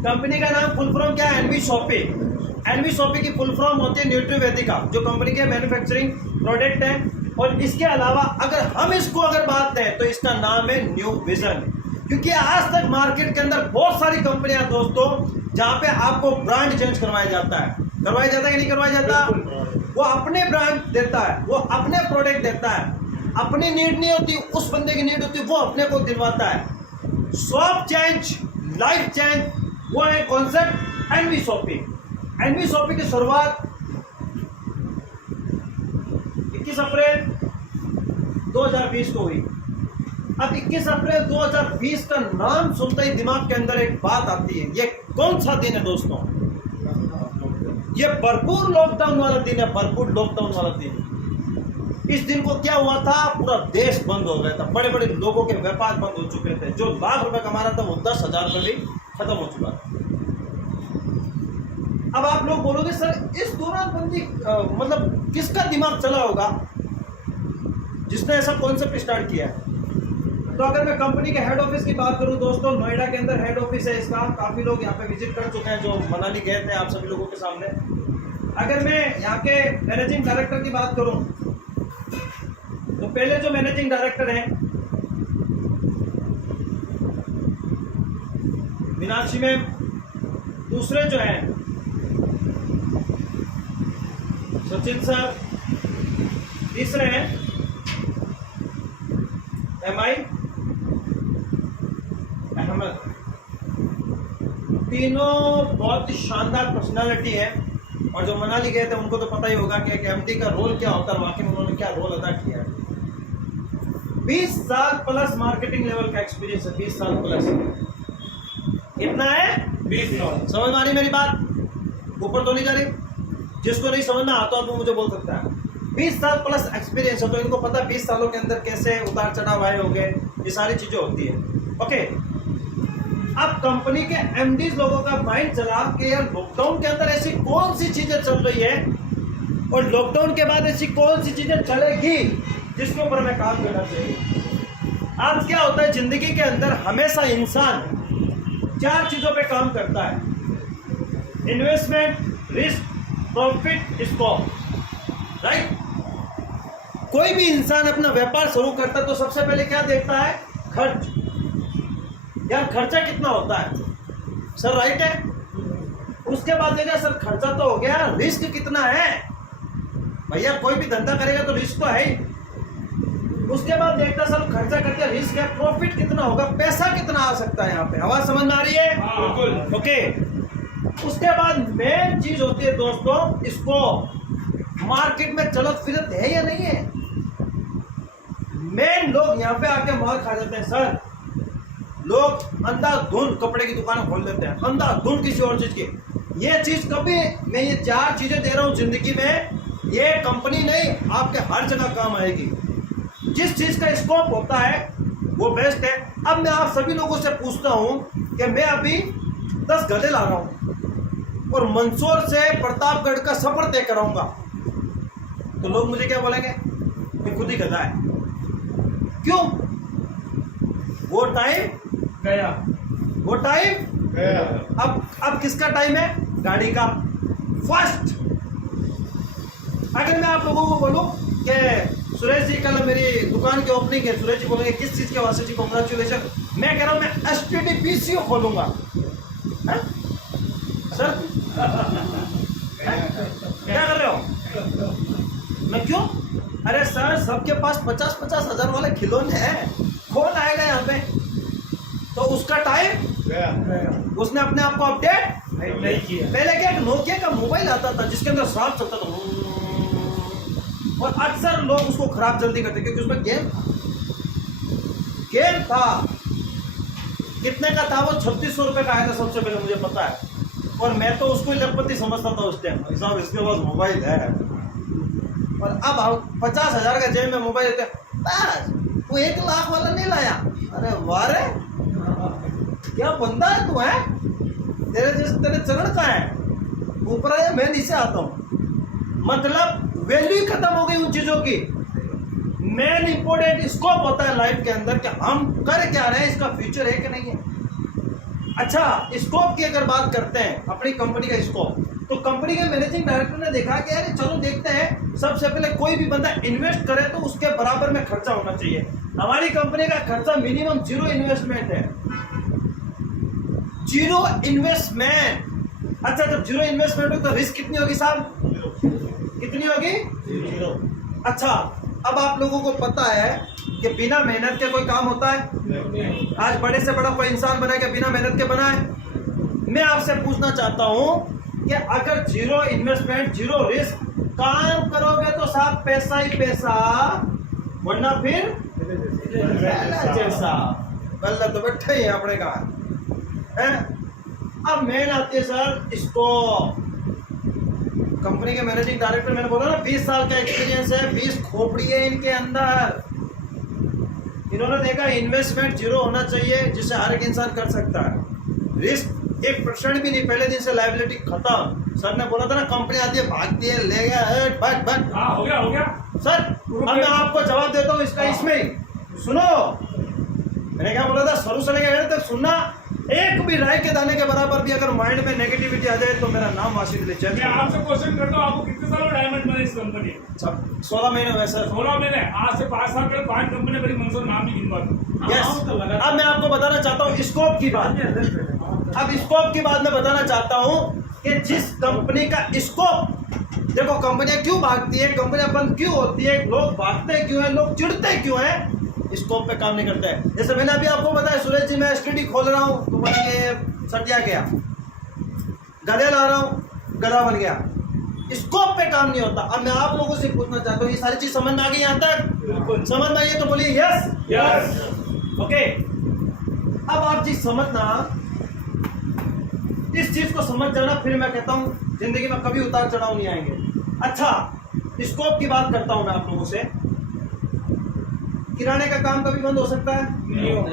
Company का नाम full form क्या है? एनवी शॉपी। एनवी शॉपी की फुल फॉर्म होती है न्यूट्रीवेदिका, जो कंपनी के मैन्युफैक्चरिंग प्रोडक्ट है। और इसके अलावा अगर हम इसको बात दें तो इसका नाम है न्यू विजन, क्योंकि आज तक मार्केट के अंदर बहुत सारी कंपनियां दोस्तों जहां पे आपको ब्रांड चेंज करवाया जाता है कि नहीं करवाया जाता? वो अपने ब्रांड देता है, वो अपने प्रोडक्ट देता है, अपनी नीड नहीं होती, उस बंदे की नीड होती, वो अपने को दिलवाता है। शॉप चेंज, लाइफ चेंज, वो है कॉन्सेप्ट एनवी शॉपी। एनवी शॉपी की शुरुआत 21 अप्रैल 2020 को हुई। अब 21 अप्रैल 2020 का नाम सुनते ही दिमाग के अंदर एक बात आती है, ये कौन सा दिन है दोस्तों? ये भरपूर लॉकडाउन वाला दिन है, भरपूर लॉकडाउन वाला दिन। इस दिन को क्या हुआ था? पूरा देश बंद हो गया था, बड़े बड़े लोगों के व्यापार बंद हो चुके थे। जो लाख रुपए कमा रहा था वो 10,000 रुपए भी खत्म हो चुका था। अब आप लोग बोलोगे सर इस दौरान बंदी मतलब किसका दिमाग चला होगा जिसने ऐसा कॉन्सेप्ट स्टार्ट किया है? तो अगर मैं कंपनी के हेड ऑफिस की बात करूं दोस्तों, नोएडा के अंदर हेड ऑफिस है इसका। काफी लोग यहाँ पे विजिट कर चुके हैं जो मनाली गए थे आप सभी लोगों के सामने। अगर मैं यहाँ के मैनेजिंग डायरेक्टर की बात करूं तो पहले जो मैनेजिंग डायरेक्टर हैं मीनाक्षी मैम, दूसरे जो हैं सचिन सर, तीसरे हैं MI अहमद। तीनों बहुत ही शानदार पर्सनालिटी है और जो मनाली गए थे उनको तो पता ही होगा कि एक MD का रोल क्या होता है, वाकई में उन्होंने क्या रोल अदा किया है। 20 साल प्लस मार्केटिंग लेवल का एक्सपीरियंस है, 20 साल प्लस। कितना है? 20 साल। समझ में आ रही मेरी बात? ऊपर तो नहीं जा रही? जिसको नहीं समझना आता वो मुझे बोल सकता है। 20 साल प्लस एक्सपीरियंस है तो इनको पता 20 सालों के अंदर कैसे उतार चढ़ाव आए होंगे, ये सारी चीजें होती है। ओके, अब कंपनी के MDs लोगों का माइंड चला कि यार लॉकडाउन के अंदर ऐसी कौन सी चीजें चल रही है और लॉकडाउन के बाद ऐसी कौन सी चीजें चलेगी जिसके ऊपर हमें काम करना चाहिए। आज क्या होता है जिंदगी के अंदर, हमेशा इंसान 4 चीजों पे काम करता है: investment, risk, profit, scope. Right? कोई भी इंसान अपना व्यापार शुरू करता है तो सबसे पहले क्या देखता है? खर्च। यार खर्चा कितना होता है सर? राइट है। उसके बाद देखा सर खर्चा तो हो गया, रिस्क कितना है? भैया कोई भी धंधा करेगा तो रिस्क तो है ही। उसके बाद देखता सर खर्चा करके रिस्क है, प्रॉफिट कितना होगा, पैसा कितना आ सकता है यहाँ पे। आवाज समझ में आ रही है? बिल्कुल। ओके, उसके बाद मेन चीज होती है दोस्तों, इसको मार्केट में चलत फिरत है या नहीं है। मेन लोग यहाँ पे आके मार खा जाते हैं सर। लोग अंधाधुंध कपड़े की दुकान खोल लेते हैं, अंधाधुंध किसी और चीज की। ये चीज कभी, मैं ये 4 चीजें दे रहा हूं जिंदगी में, ये कंपनी नहीं आपके हर जगह काम आएगी। जिस चीज का स्कोप होता है वो बेस्ट है। अब मैं आप सभी लोगों से पूछता हूं कि मैं अभी 10 गधे ला रहा हूं और मंदसौर से प्रतापगढ़ का सफर तय कराऊंगा, तो लोग मुझे क्या बोलेंगे? मैं खुद ही गधा है। क्यों? वो टाइम गया, वो टाइम गया। अब किसका टाइम है? गाड़ी का। फर्स्ट, अगर मैं आप लोगों को बोलूं कि सुरेश जी कल मेरी दुकान की ओपनिंग है, सुरेश जी बोलेंगे किस चीज के वास्ते जी कांग्रेचुलेशन। मैं कह रहा हूं मैं STD PCO खोलूंगा। सर क्या कर रहे हो? मैं क्यों? अरे सर सबके पास 50-50 हजार वाले खिलौने हैं, कौन आएगा यहाँ पे? तो उसका टाइम गया। उसने अपने आप को अपडेट नहीं किया। पहले क्या नोकिया का मोबाइल आता था जिसके अंदर सांप चलता था और अक्सर लोग उसको खराब जल्दी करते क्योंकि उसमें गेम था। कितने का था वो? 3600 रुपए का आया था सबसे पहले, मुझे पता है। और मैं तो उसको लखपति समझता था उस टाइम, साहब इसके पास मोबाइल है। और अब 50,000 का जेब में मोबाइल है, बस वो 1 लाख वाला नहीं लाया। अरे वाह रे, क्या बंदा है तू है? तेरे चरण का है, ऊपर आया मैं नीचे आता हूँ। मतलब वैल्यू खत्म हो गई उन चीजों की। मेन इंपोर्टेंट स्कोप होता है लाइफ के अंदर कि हम कर क्या रहे हैं, इसका फ्यूचर है कि नहीं है। अच्छा, स्कोप की अगर बात करते हैं अपनी कंपनी का स्कोप, तो कंपनी के मैनेजिंग डायरेक्टर ने देखा कि यार चलो देखते हैं, सबसे पहले कोई भी बंदा इन्वेस्ट करे तो उसके बराबर में खर्चा होना चाहिए। हमारी कंपनी का खर्चा मिनिमम 0 इन्वेस्टमेंट है, 0 इन्वेस्टमेंट। अच्छा, जब 0 इन्वेस्टमेंट हो तो रिस्क कितनी होगी साहब? कितनी होगी? 0। अच्छा, अब आप लोगों को पता है कि बिना मेहनत के कोई काम होता है? आज बड़े से बड़ा कोई इंसान बना के बिना मेहनत के बना है? मैं आपसे पूछना चाहता हूं कि अगर 0 इन्वेस्टमेंट 0 रिस्क काम करोगे तो साहब पैसा ही पैसा, वरना फिर जैसा बल्ला तो बैठा ही है अपने का है। अब मेन आती है सर स्कोप। कंपनी के मैनेजिंग डायरेक्टर, मैंने बोला ना 20 साल का एक्सपीरियंस है, 20 खोपड़ी है इनके अंदर। इन्होंने देखा इन्वेस्टमेंट 0 होना चाहिए जिसे हर एक इंसान कर सकता है, रिस्क 1% भी नहीं, पहले दिन से लायबिलिटी खत्म। सर ने बोला था ना कंपनी आती है भागती है, ले गया भाग भाग। हाँ, हो गया सर अब मैं आपको जवाब देता हूँ इसका, इसमें ही सुनो। मैंने क्या बोला था, शुरू से लेकर तक सुनना। एक भी राय के दाने के बराबर भी अगर माइंड में नेगेटिविटी आ जाए तो मेरा नाम वाशिद अली चैन। मैं आपसे क्वेश्चन करता हूँ, आपको कितने साल डायमंड बने इस कंपनी? 16 महीने हुए सर। 16 महीने। आज से 5 साल पहले 5 कंपनी बड़ी मंसूर नाम भी गिनवा दो। यस, अब मैं आपको बताना चाहता हूँ स्कोप की बात। अब स्कोप की बात मैं बताना चाहता हूँ कि जिस कंपनी का स्कोप, देखो कंपनियां क्यों भागती है, कंपनियां बंद क्यों होती है, लोग भागते क्यों है, लोग चिढ़ते क्यों है, स्कोप पे काम नहीं करते हैं। जैसे मैंने अभी आपको बताया सुरेश जी, मैं एसटीडी खोल रहा हूँ तो बन के सटिया गया, गधे ला रहा हूँ गधा बन गया, स्कोप पे काम नहीं होता। अब मैं आप लोगों से पूछना चाहता हूँ, ये सारी चीज समझ में आ गई यहाँ तक? समझ में आई है तो बोलिए यस यस। ओके। अब आप चीज समझना, इस चीज को समझ जाना, फिर मैं कहता हूं जिंदगी में कभी उतार चढ़ाव नहीं आएंगे। अच्छा, स्कोप की बात करता हूं मैं आप लोगों से। किराने का काम कभी बंद हो सकता है? नहीं होगा।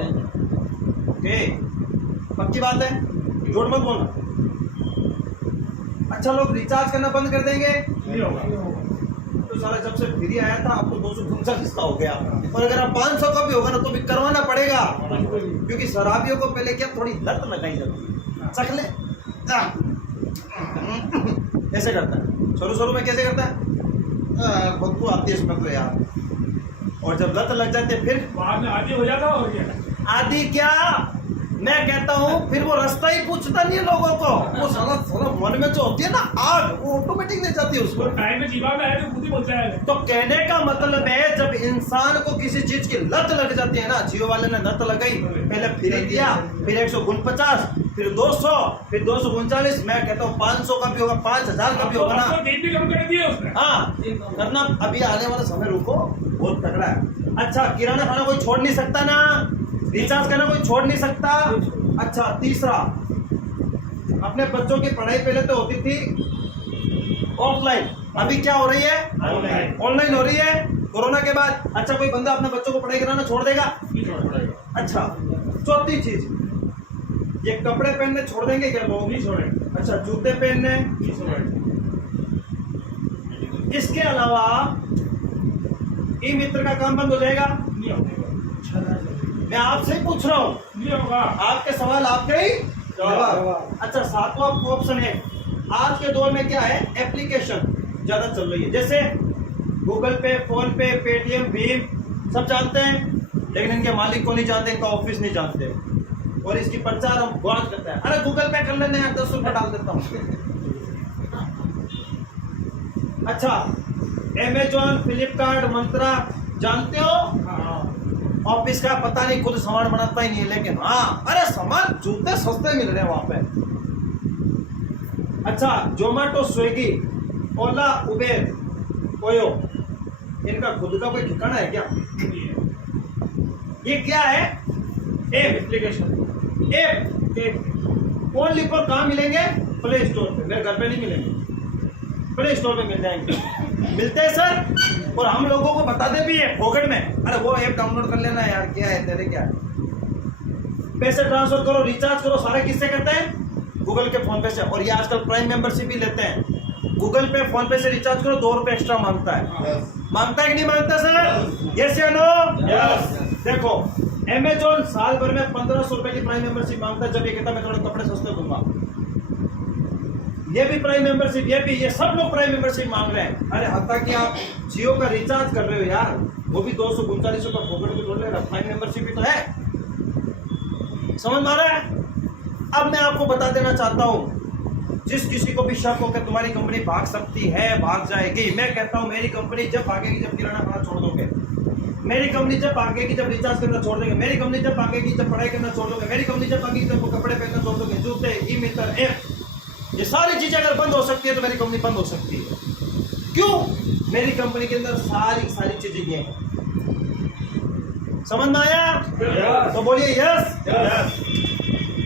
ओके, पक्की बात है, झूठ मत बोलना। अच्छा, लोग रिचार्ज करना बंद कर देंगे? नहीं होगा। तो साला जब से फ्री आया था आपको 249 का हो गया, और अगर आप 500 का भी होगा ना तो भी करवाना पड़ेगा, क्योंकि शराबियों को पहले क्या थोड़ी लत लगाई जाती है। चख ले, ऐसे करता है शुरू में, कैसे करता है, बदबू आती है इसमें तो यार, और जब लत लग जाती है फिर बाद में आदि हो जाता है। और क्या आदि, क्या मैं कहता हूँ, फिर वो रास्ता ही पूछता नहीं है लोगों को, वो साला मन में जो होती है ना आग, वो ऑटोमेटिक ले जाती है उसको। टाइम में जीवा में है तो खुद ही बोलता है। तो कहने का मतलब है, जब इंसान को किसी चीज की लत लग जाती है ना, जियो वाले ने लत लगाई, पहले फ्री दिया, फिर 149, फिर 200, फिर 239, मैं कहता हूँ 500 का भी होगा, 5000 का भी होगा ना। डेट भी कम कर दिया उसने। हाँ करना, अभी आने वाला समय रुको, बहुत तगड़ा है। अच्छा, किराना खाना कोई छोड़ नहीं सकता ना, रिचार्ज करना कोई छोड़ नहीं सकता। अच्छा, तीसरा, अपने बच्चों की पढ़ाई पहले तो होती थी ऑफलाइन, अभी क्या हो रही है? ऑनलाइन हो रही है कोरोना के बाद। अच्छा, कोई बंदा अपने बच्चों को पढ़ाई कराना छोड़ देगा? अच्छा, चौथी चीज, ये कपड़े पहनने छोड़ देंगे क्या लोग? नहीं छोड़ेंगे। अच्छा, जूते पहनने? नहीं छोड़ेंगे। इसके अलावा ई मित्र का काम बंद हो जाएगा? नहीं होगा। मैं आपसे ही पूछ रहा हूँ, नहीं होगा। आपके सवाल आपके ही जवाब। अच्छा, सातवां ऑप्शन है, आज के दौर में क्या है, एप्लीकेशन ज्यादा चल रही है, जैसे गूगल पे, फोन पे, पेटीएम, भीम, सब जानते हैं, लेकिन इनके मालिक को नहीं जानते, इनका ऑफिस नहीं जानते, और इसकी प्रचार हम बहुत करते हैं। अरे गूगल पे कर लेने, 10 रुपये डाल देता हूँ। अच्छा, अमेजॉन, फ्लिपकार्ट, मंत्रा जानते हो? ऑफिस का पता नहीं, खुद सामान बनाता ही नहीं है, लेकिन हाँ, अरे सामान जूते सस्ते मिल रहे हैं वहां पे। अच्छा, जोमेटो, स्विगी, ओला, उबेर, ओयो, इनका खुद का कोई ठिकाना है क्या? ये क्या है? ऐप, एप्लीकेशन, ऐप ओनली पर कहाँ मिलेंगे? प्ले स्टोर पे। मेरे घर पे नहीं मिलेंगे, प्ले स्टोर पे मिल जाएंगे। मिलते हैं सर, और हम लोगों को बताते भी है पॉकेट में, अरे वो ऐप डाउनलोड कर लेना यार, क्या है तेरे, क्या है, पैसे ट्रांसफर करो, रिचार्ज करो, सारे किससे करते हैं? गूगल के फोन पे से। और ये आजकल प्राइम मेंबरशिप भी लेते हैं, गूगल पे, फोन पे से रिचार्ज करो, 2 रुपए एक्स्ट्रा मांगता है। मांगता है कि नहीं मांगता सर? यस या नो? देखो, अमेजोन साल भर में 1500 रुपए की प्राइम मेंबरशिप मांगता है, जब ये कहता है मैं थोड़े कपड़े सस्ते दूंगा। ये भी प्राइम मेंबरशिप, ये सब लोग प्राइम मेंबरशिप मांग रहे हैं। अरे हत्ता कि आप जियो का रिचार्ज कर रहे हो यार, वो भी 239 रुपए फोकट में जोड़ ले रहा, प्राइम मेंबरशिप भी तो है। समझ में आ रहा है? अब मैं आपको बता देना चाहता हूं, जिस किसी को भी शक हो कि तुम्हारी कंपनी भाग सकती है, भाग जाएगी, मैं कहता हूं मेरी कंपनी जब भागेगी जब किराना खाना छोड़ दोगे, मेरी कंपनी जब भागेगी जब रिचार्ज करना छोड़ देंगे, मेरी कंपनी जब भागेगी जब पढ़ाई करना छोड़ दोगे, मेरी कंपनी जब भागेगी जब कपड़े पहनना छोड़ दोगे, जूते, ई-मित्र, ऐप, ये सारी चीजें अगर बंद हो सकती है तो मेरी कंपनी बंद हो सकती है। क्यों? मेरी कंपनी के अंदर सारी चीजें ये हैं। समझ में आया? तो बोलिए यस।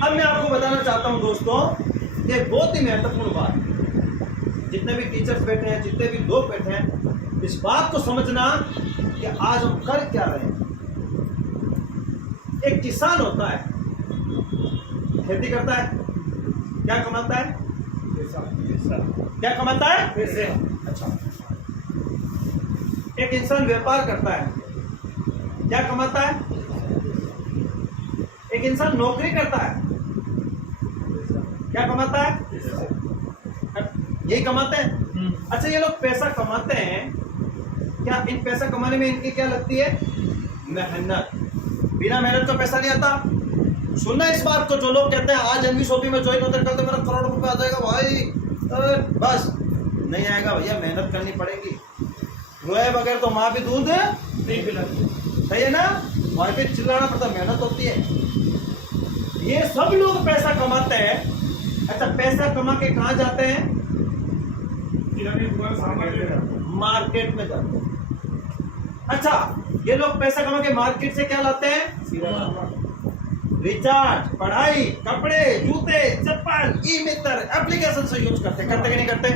अब मैं आपको बताना चाहता हूं दोस्तों, ये बहुत ही महत्वपूर्ण बात, जितने भी टीचर्स बैठे हैं, जितने भी लोग बैठे हैं, इस बात को समझना कि आज हम कर क्या रहे हैं। एक किसान होता है, खेती करता है, क्या कमाता है? क्या कमाता है? पैसे। अच्छा। एक इंसान व्यापार करता है, क्या कमाता है? एक इंसान नौकरी करता है, क्या कमाता है? यही कमाते हैं। अच्छा, ये लोग पैसा कमाते हैं, क्या इन पैसा कमाने में इनकी क्या लगती है? मेहनत। बिना मेहनत का पैसा नहीं आता। सुनना इस बात को, जो लोग कहते हैं आज एनवी शॉपी में ज्वाइन होते कल तो मेरा करोड़ रुपए आ जाएगा भाई, बस नहीं आएगा भैया, मेहनत करनी पड़ेगी। रोए बगैर तो माँ भी दूध नहीं पिलाती, सही है ना? वहां पे चिल्लाना पड़ता, मेहनत होती है। ये सब लोग पैसा कमाते हैं। अच्छा, पैसा कमा के कहाँ जाते हैं? मार्केट में जाते हैं। अच्छा, ये लोग पैसा कमा के मार्केट से क्या लाते हैं? रिचार्ज, पढ़ाई, कपड़े, जूते, चप्पल, ई-मित्र, एप्लीकेशन से यूज करते कि नहीं करते?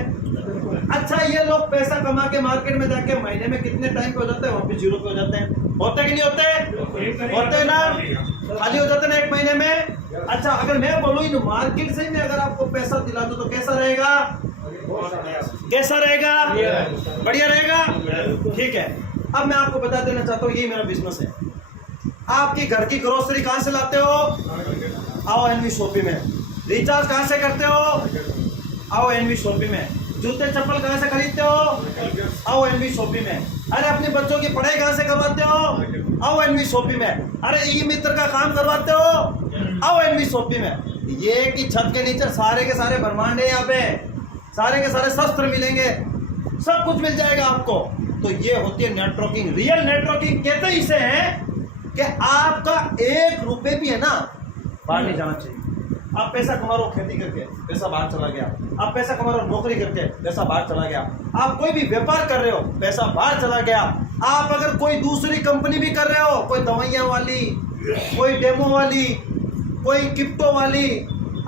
अच्छा, ये लोग पैसा कमा के मार्केट में जाके महीने में कितने टाइम पे हो जाते हैं? वहां पे 0 पे हो जाते हैं। होते कि नहीं होते? होते ना, खाली हो जाते ना एक महीने में। अच्छा, अगर मैं बोलूं इन मार्केट से मैं अगर आपको पैसा दिला दूं तो कैसा रहेगा? कैसा रहेगा? बढ़िया रहेगा। ठीक है, अब मैं आपको बता देना चाहता हूँ, ये मेरा बिजनेस है। आपकी घर की ग्रोसरी कहां से लाते हो? आओ एनवी शॉपी में। रिचार्ज कहां से करते हो? आओ एनवी शॉपी में। जूते चप्पल कहां से खरीदते हो? आओ एनवी शॉपी में। अरे अपने बच्चों की पढ़ाई कहां से करवाते हो? आओ एनवी शॉपी में। अरे ई-मित्र का काम करवाते हो? आओ एनवी शॉपी में। ये की छत के नीचे सारे के सारे ब्रह्मांड है, यहाँ पे सारे के सारे शस्त्र मिलेंगे, सब कुछ मिल जाएगा आपको। तो ये होती है नेटवर्किंग। रियल नेटवर्किंग कहते ही इसे है कि आपका 1 रुपए भी है ना बाहर नहीं जाना चाहिए। आप पैसा कमा रहे हो खेती करके, पैसा बाहर चला गया। आप पैसा कमा रहे हो नौकरी करके, पैसा बाहर चला गया। आप कोई भी व्यापार कर रहे हो, पैसा बाहर चला गया। आप अगर कोई दूसरी कंपनी भी कर रहे हो, कोई दवाइयां वाली, कोई डेमो वाली, कोई क्रिप्टो वाली,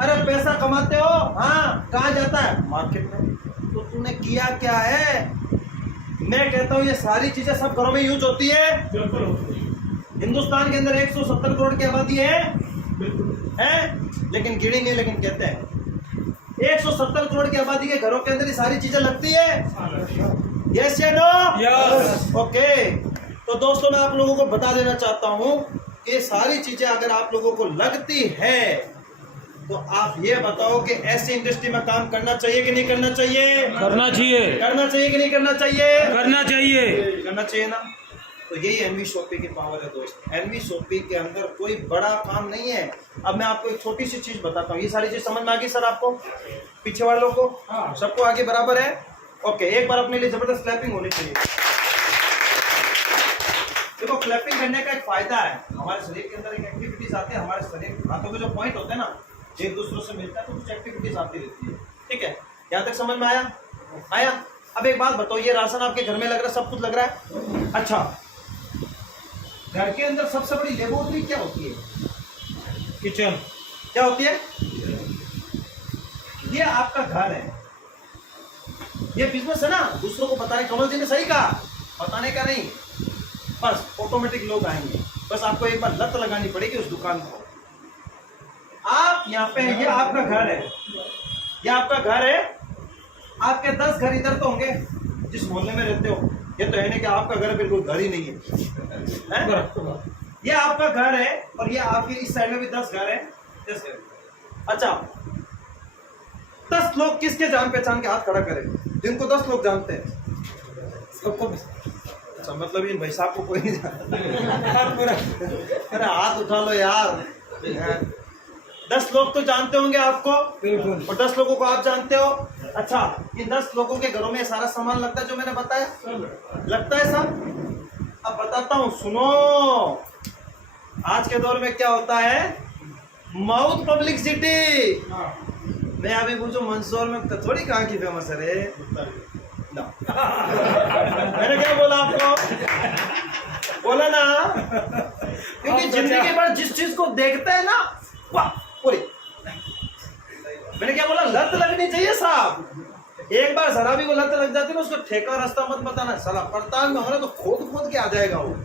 अरे पैसा कमाते हो, हाँ, कहाँ जाता है? मार्केट में। तो तूने किया क्या है? मैं कहता हूँ ये सारी चीजें सब घरों में यूज होती है। हिंदुस्तान के अंदर 170 करोड़ की आबादी है, लेकिन गिनेंगे, लेकिन कहते हैं 170 करोड़ की आबादी के घरों के अंदर ये सारी चीजें लगती है। यस या नो? यस। ओके, तो दोस्तों मैं आप लोगों को बता देना चाहता हूं कि ये सारी चीजें अगर आप लोगों को लगती है तो आप ये बताओ कि ऐसी इंडस्ट्री में काम करना चाहिए कि नहीं करना चाहिए? करना चाहिए। करना चाहिए कि नहीं करना चाहिए? करना चाहिए। करना चाहिए ना। तो यही एनवी शॉपी की पावर है दोस्त। एनवी शॉपी के अंदर कोई बड़ा काम नहीं है। अब मैं आपको एक छोटी सी चीज बताता हूँ। ये सारी चीज समझ में आ गई सर आपको? पीछे वालों को सबको आगे बराबर है? ओके, एक बार अपने लिए जबरदस्त क्लैपिंग होनी चाहिए। देखो, क्लैपिंग करने का एक फायदा है, हमारे शरीर के अंदर एक एक्टिविटीज आते हैं। हमारे शरीर हाथों के जो पॉइंट होते हैं ना, एक दूसरों से मिलता है तो कुछ एक्टिविटीज आती रहती है। ठीक है, यहाँ तक समझ में आया? आया? अब एक बात बताओ, ये राशन आपके घर में लग रहा है, सब कुछ लग रहा है। अच्छा, घर के अंदर सबसे बड़ी लेबोरेटरी क्या होती है? किचन। क्या होती है? ये आपका घर है, ये बिजनेस है ना, दूसरों को बताने। कमल जी ने सही कहा, बताने का नहीं, बस ऑटोमेटिक लोग आएंगे। बस आपको एक बार लत लगानी पड़ेगी उस दुकान को। आप यहाँ पे, ये आपका घर है, ये आपका घर है। आपके 10 घर इधर तो होंगे जिस मोहल्ले में रहते हो। ये तो है नहीं कि आपका घर बिल्कुल घर ही नहीं है? ये आपका घर है और ये आपके इस साइड में भी 10 घर है। अच्छा 10 लोग किसके जान पहचान के हाथ खड़ा करें जिनको 10 लोग जानते हैं? सबको। अच्छा मतलब इन भाई साहब को कोई नहीं जानता। अरे हाथ उठा लो यार। 10 लोग तो जानते होंगे आपको, बिल्कुल। और 10 लोगों को आप जानते हो। अच्छा इन 10 लोगों के घरों में सारा सामान लगता है जो मैंने बताया, लगता है सब। अब बताता हूँ सुनो, आज के दौर में क्या होता है, माउथ पब्लिसिटी। मैं अभी पूछू मंदसौर में कचौड़ी कहाँ की फेमस है रे? मैंने क्या बोला आपको? बोला ना, क्योंकि जिंदगी भर जिस चीज को देखते हैं ना, वाह पूरी। मैंने क्या बोला? लत लगनी चाहिए साहब। एक बार शराबी को लत लग जाती है ना, उसको ठेका रास्ता मत बताना, साला पड़ताल में होना तो खोद के आ जाएगा वो।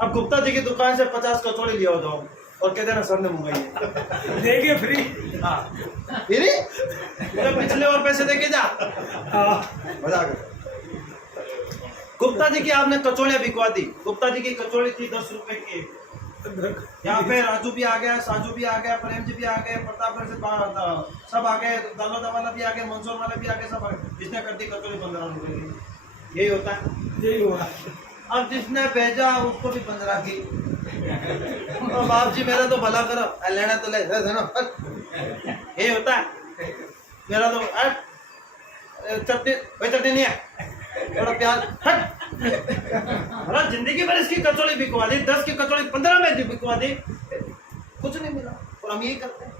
अब गुप्ता जी की दुकान से 50 कचौड़ी लिया जाओ और कहते ना सर ने मंगाई है, देंगे फ्री। हाँ फ्री, तो पिछले और पैसे देके जा। मजाक है। गुप्ता जी की आपने कचौड़ियां बिकवा दी। गुप्ता जी की कचौड़ी थी 10 रुपए की। यहाँ पे राजू भी आ गया, साजू भी आ गया, प्रेम जी भी आ गए, प्रतापगढ़ से सब आ गए, दालोदा वाला भी आ गया, मंदसौर वाला भी आ गया, सब आ गए। जिसने कर दी कचौड़ी 15 रुपए की, यही होता है, यही हुआ। अब जिसने भेजा उसको भी 15 की। तो बाप जी मेरा तो भला करो, लेना तो ले ना, यही होता है। मेरा तो चटनी, कोई चटनी नहीं है, थोड़ा प्याज हट। जिंदगी भर इसकी कचौड़ी बिकवा दी, 10 की कचौड़ी 15 में बिकवा दी, कुछ नहीं मिला। और हम यही करते हैं।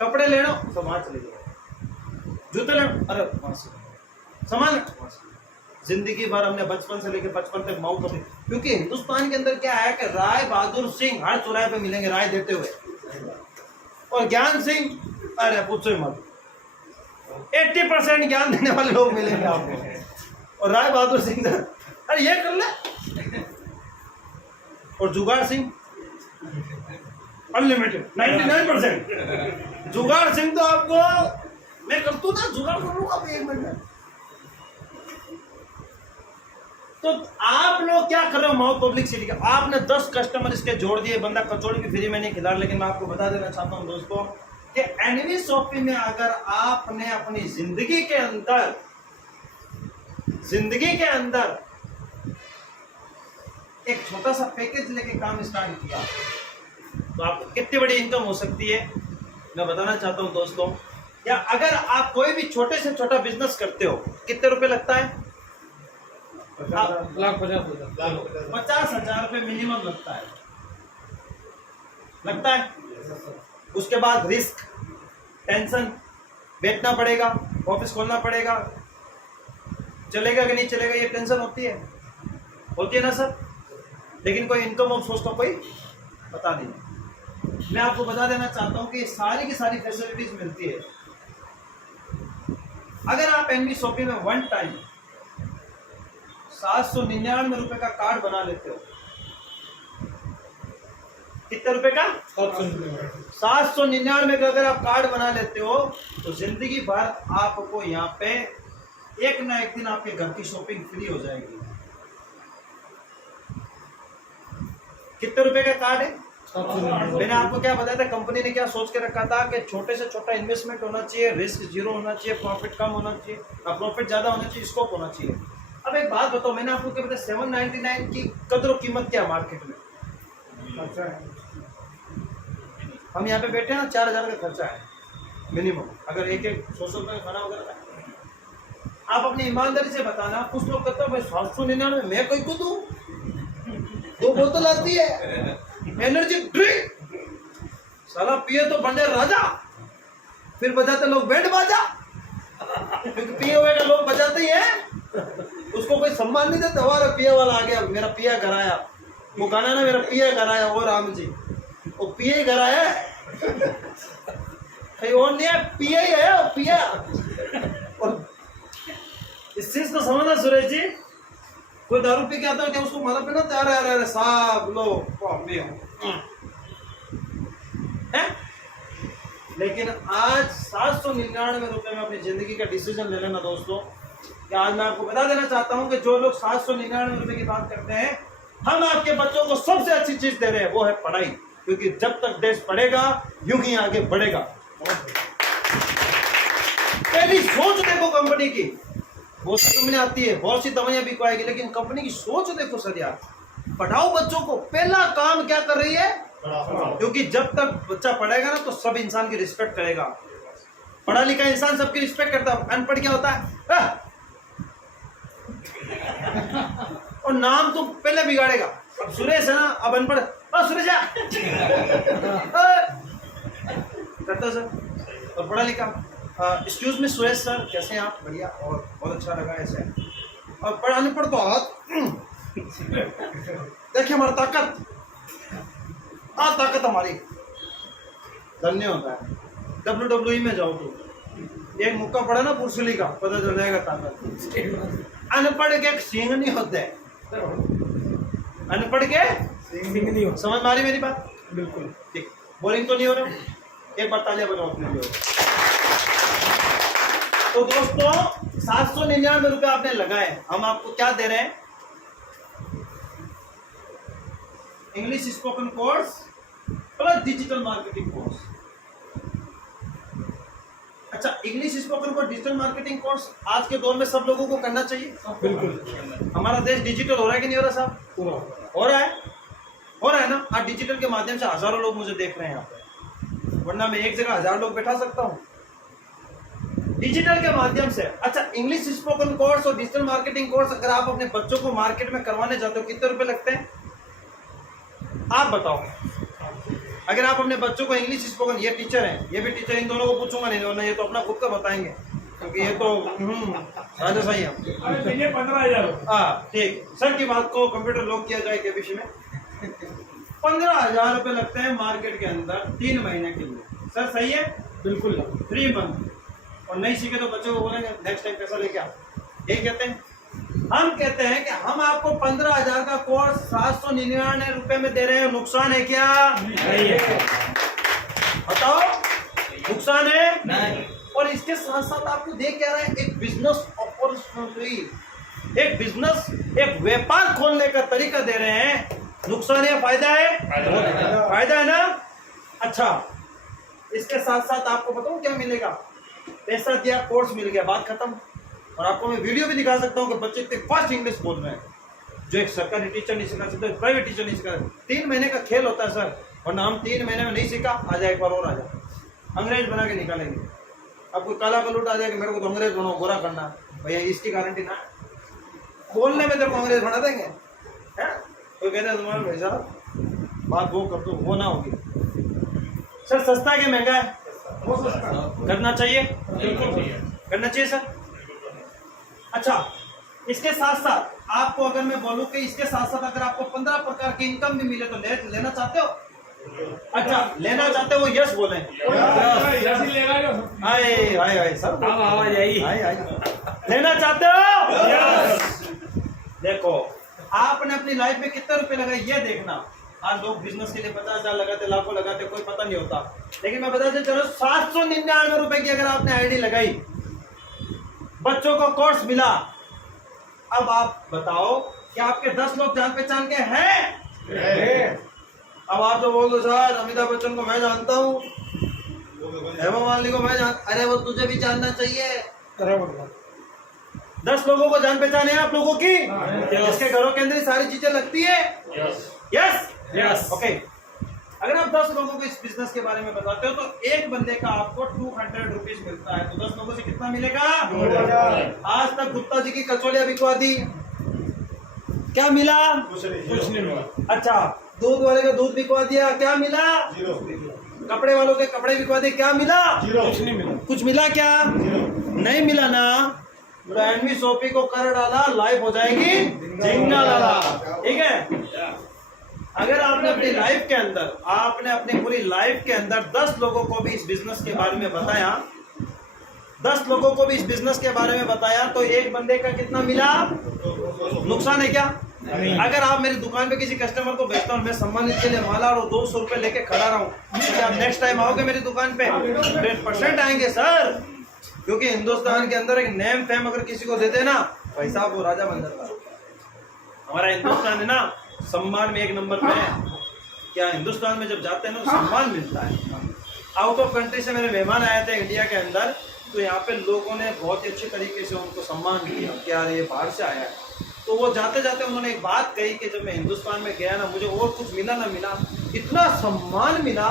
कपड़े ले लो सब वहां चले जाओ, जूते ले लो, अरे सामान। जिंदगी भर हमने बचपन से लेकर 55 तक माउथ पब्लिक, क्योंकि हिंदुस्तान के अंदर क्या है कि राय बहादुर सिंह हर चौराहे पे मिलेंगे राय देते हुए, और ज्ञान सिंह अरे पूछो मत, 80% ज्ञान देने वाले लोग मिलेंगे आपको। और राय बहादुर सिंह अरे ये कर ले, और जुगाड़ सिंह अनलिमिटेड 99%। जुगाड़ सिंह तो आपको मैं कर दूं ना, जुगाड़ कर लूंगा 1 मिनट में। तो आप लोग क्या कर रहे हो माउथ पब्लिसिटी का? आपने 10 कस्टमर इसके जोड़ दिए, बंदा कचौड़ी भी फ्री में नहीं खिला। लेकिन मैं आपको बता देना चाहता हूं दोस्तों कि एनवी शॉपिंग में अगर आपने अपनी जिंदगी के अंदर एक छोटा सा पैकेज लेके काम स्टार्ट किया तो आपको कितनी बड़ी इनकम हो सकती है, मैं बताना चाहता हूं दोस्तों। या अगर आप कोई भी छोटे से छोटा बिजनेस करते हो, कितने रुपए लगता है? 50,000 रुपये मिनिमम लगता है। उसके बाद रिस्क, टेंशन, बैठना पड़ेगा, ऑफिस खोलना पड़ेगा, चलेगा कि नहीं चलेगा ये टेंशन होती है ना सर। लेकिन कोई इनकम ऑफ सोर्स का कोई पता नहीं। मैं आपको बता देना चाहता हूं कि सारी की सारी फैसिलिटीज मिलती है। अगर आप एनवी शॉपिंग में वन टाइम 799 रुपए का कार्ड बना लेते हो, कितने रुपए का? 799 का अगर आप कार्ड बना लेते हो तो जिंदगी भर आपको यहाँ पे एक ना एक दिन आपके घर की शॉपिंग फ्री हो जाएगी। कितने रुपए का कार्ड है? मैंने आपको क्या बताया था, कंपनी ने क्या सोच के रखा था कि छोटे से छोटा इन्वेस्टमेंट होना चाहिए, रिस्क जीरो होना चाहिए, प्रॉफिट कम होना चाहिए, प्रॉफिट ज्यादा होना चाहिए, स्कोप होना चाहिए। अब एक बात बताओ, मैंने आपको क्या बताया, 799 की कदर कीमत क्या मार्केट में? खर्चा है, हम यहाँ पे बैठे हैं ना, 4,000 का खर्चा है मिनिमम। अगर एक 100 रुपये का खाना वगैरह, आप अपनी ईमानदारी से बताना। कुछ लोग कहते हैं भाई 799 मैं कोई को दूं, 2 बोतल आती है एनर्जी ड्रिंक, साला पिए तो बंदे राजा, फिर बजाते लोग बैंड बाजा, क्योंकि पिए हुए का लोग बजाते ही हैं, उसको कोई सम्मान नहीं देता। हमारा पिया वाला आ गया, मेरा पिया घर आया, वो गाना ना, मेरा पिया घर आया, वो राम जी, वो पिए घर आया और नहीं है, पिया ही है, पिया। और इस चीज को समझना सुरेश जी, कोई दारू पी के आता है क्या उसको माला पीना तैयार है? अरे साहब लो है। लेकिन आज 799 रुपए में अपनी जिंदगी का डिसीजन ले लेना दोस्तों। कि आज मैं आपको बता देना चाहता हूं कि जो लोग 799 रुपए की बात करते हैं हम आपके बच्चों को सबसे अच्छी चीज दे रहे हैं, वो है पढ़ाई, क्योंकि जब तक देश पढ़ेगा यूं ही आगे बढ़ेगा। पहली सोच देखो कंपनी की, बहुत सी कंपनी आती है, बहुत सी दवाइयां बिकवाएगी, लेकिन कंपनी की सोच देखो सर यार, पढ़ाओ बच्चों को। पहला काम क्या कर रही है, क्योंकि जब तक बच्चा पढ़ेगा ना तो सब इंसान की रिस्पेक्ट करेगा। पढ़ा लिखा इंसान सबकी रिस्पेक्ट करता है, अनपढ़ क्या होता है और नाम तो पहले बिगाड़ेगा। अब सुरेश है ना, अब अनपढ़, सुरेश करता सर, और पढ़ा लिखा एक्सक्यूज मी सुरेश सर, कैसे हैं आप? बढ़िया, और बहुत अच्छा लगा ऐसे। और पढ़ा अनपढ़ तो हाथ देखिए हमारा ताकत, ताकत हमारी धन्य होता है। WWE में जाओ तो एक मुक्का पड़ा ना पुरसुली का, पता चल जाएगा ताकत। अनपढ़ के सींग नहीं होते, अनपढ़ के सींग नहीं होते। समझ मारी मेरी बात? बिल्कुल ठीक। बोरिंग तो नहीं हो रहा? एक बार तालियां बजाओ अपने लिए। तो दोस्तों 799 रुपए आपने लगाए, हम आपको क्या दे रहे हैं? English spoken course plus digital marketing course. अच्छा, English spoken course, digital marketing course आज के दौर में सब लोगों को करना चाहिए। बिल्कुल। हमारा देश डिजिटल हो रहा है कि नहीं हो रहा साहब? हो रहा है, हो रहा है ना। आज डिजिटल के माध्यम से हजारों लोग मुझे देख रहे हैं यहाँ पे, वरना मैं एक जगह 1000 लोग बैठा सकता हूँ डिजिटल के माध्यम से। अच्छा, इंग्लिश स्पोकन कोर्स और डिजिटल मार्केटिंग कोर्स अगर आप अपने बच्चों को मार्केट में करवाने जाते हो, कितने रुपए लगते हैं आप बताओ? अगर आप अपने बच्चों को इंग्लिश स्पोकन, ये टीचर हैं, ये भी टीचर, इन दोनों को पूछूंगा नहीं, वरना ये तो अपना खुद का बताएंगे, क्योंकि ये तो राजा सही है। 15,000। हाँ ठीक, सर की बात को कंप्यूटर लॉक किया जाए के विषय में 15,000 रुपए लगते हैं मार्केट के अंदर 3 महीने के लिए। सर सही है? बिल्कुल, 3 मंथ। और नहीं सीखे तो बच्चों को बोलेंगे नेक्स्ट टाइम पैसा लेके आ, यही कहते हैं। हम कहते हैं कि हम आपको 15,000 का कोर्स 799 रुपए में दे रहे हैं, नुकसान है क्या? नहीं है। बताओ, नुकसान है? नहीं। और इसके साथ साथ आपको दे क्या रहा है? एक बिजनेस अपॉर्चुनिटी, एक बिजनेस, एक व्यापार खोलने का तरीका दे रहे हैं। नुकसान है, फायदा है? फायदा है ना। अच्छा, इसके साथ साथ आपको बताऊं क्या मिलेगा? पैसा दिया, कोर्स मिल गया, बात खत्म। और आपको मैं वीडियो भी दिखा सकता हूँ कि बच्चे इतने फास्ट इंग्लिश बोल रहे हैं, जो एक सरकारी टीचर नहीं सिखा सकते, प्राइवेट टीचर नहीं सिखा सकते। 3 महीने का खेल होता है सर, वरना हम 3 महीने में नहीं सीखा, आ जाए एक बार और आ जाए, अंग्रेज बना के निकालेंगे। अब कोई काला कलूट आ जाएगा, मेरे को तो अंग्रेज बनो, गोरा करना भैया, इसकी गारंटी ना। बोलने में तेरे को अंग्रेज बना देंगे, कोई कहते हैं तुम्हारे भाई साहब बात वो कर दो, वो ना होगी। सर सस्ता है कि महंगा है? करना चाहिए, करना चाहिए सर। अच्छा, इसके साथ साथ आपको अगर मैं बोलूं कि इसके साथ साथ अगर आपको 15 प्रकार की इनकम भी मिले तो लेना चाहते हो? अच्छा, लेना चाहते हो? यस बोले। हाय हाय हाय सर, आवाज आई। लेना चाहते हो? यस। देखो, आपने अपनी लाइफ में कितने रुपए लगाए ये देखना। आज लोग बिजनेस के लिए 50,000 लगाते, लाखों लगाते, कोई पता नहीं होता। लेकिन मैं बता चलो 799 रुपए की अगर आपने आईडी लगाई, बच्चों को कोर्स मिला, अब आप बताओ कि आपके 10 लोग जान पहचान के हैं? अब आप तो बोल दो सर अमिताभ बच्चन को मैं जानता हूँ, हेमा मालिनी को मैं अरे वो तुझे भी जानना चाहिए। 10 लोगों को जान पहचान है आप लोगों की, जिसके घरों के अंदर ही सारी चीजें लगती है। Yes yes okay. अगर आप 10 लोगों को इस बिजनेस के बारे में बताते हो तो एक बंदे का आपको 200 रुपीज मिलता है, तो 10 लोगों से कितना मिलेगा? 2000। आज तक गुप्ता जी की कचौलियां बिकवा दी, क्या मिला? कुछ नहीं मिला। अच्छा, दूध वाले का दूध बिकवा दिया, क्या मिला? 0। कपड़े वालों के कपड़े बिकवा दिए, क्या मिला? 0। कुछ नहीं मिला। कुछ मिला क्या? 0। नहीं मिला ना, तो एनवी सोपी को कर डाला, लाइव हो जाएगी झिंगा डाला। ठीक है, अगर आपने अपनी लाइफ के अंदर, आपने अपनी पूरी लाइफ के अंदर 10 लोगों को भी इस बिजनेस के बारे में बताया, 10 लोगों को भी इस बिजनेस के बारे में बताया, तो एक बंदे का कितना मिला? नुकसान है क्या? अगर आप मेरी दुकान पे किसी कस्टमर को भेजता हूँ, मैं सम्मानित के लिए माला और 200 रुपए लेके खड़ा रहा हूँ, तो आप नेक्स्ट टाइम आओगे मेरी दुकान पे? 100% आएंगे सर, क्योंकि हिंदुस्तान के अंदर एक नेम फेम अगर किसी को दे देना, भाई साहब वो राजा बन जाता है। हमारा हिंदुस्तान है ना, सम्मान में एक नंबर पे है। क्या हिंदुस्तान में जब जाते हैं ना तो सम्मान मिलता है। आउट ऑफ कंट्री से मेरे मेहमान आए थे इंडिया के अंदर, तो यहाँ पे लोगों ने बहुत ही अच्छे तरीके से उनको सम्मान किया कि यार ये बाहर से आया है। तो वो जाते जाते उन्होंने एक बात कही कि जब मैं हिंदुस्तान में गया ना, मुझे और कुछ मिला ना मिला, इतना सम्मान मिला,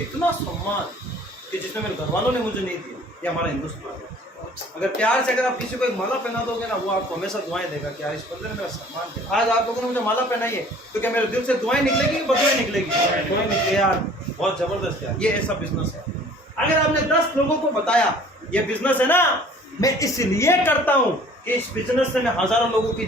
इतना सम्मान कि जिसने मेरे घर वालों ने मुझे नहीं दिया। ये हमारा हिंदुस्तान है। अगर प्यार से अगर आप किसी को एक माला पहना दोगे ना, वो आपको हमेशा दुआएं देगा कि यार इस बंदे ने मेरा सम्मान किया। आज आप लोगों ने मुझे माला पहनाई है तो क्या मेरे दिल से दुआएं निकलेगी, बदुआएं निकलेगी? दुआएं निकले यार, बहुत जबरदस्त यार, ये ऐसा बिजनेस है। अगर आपने 10 लोगों को बताया ये बिजनेस है ना, मैं इसलिए करता हूँ कि इस बिजनेस से मैं हजारों लोगों की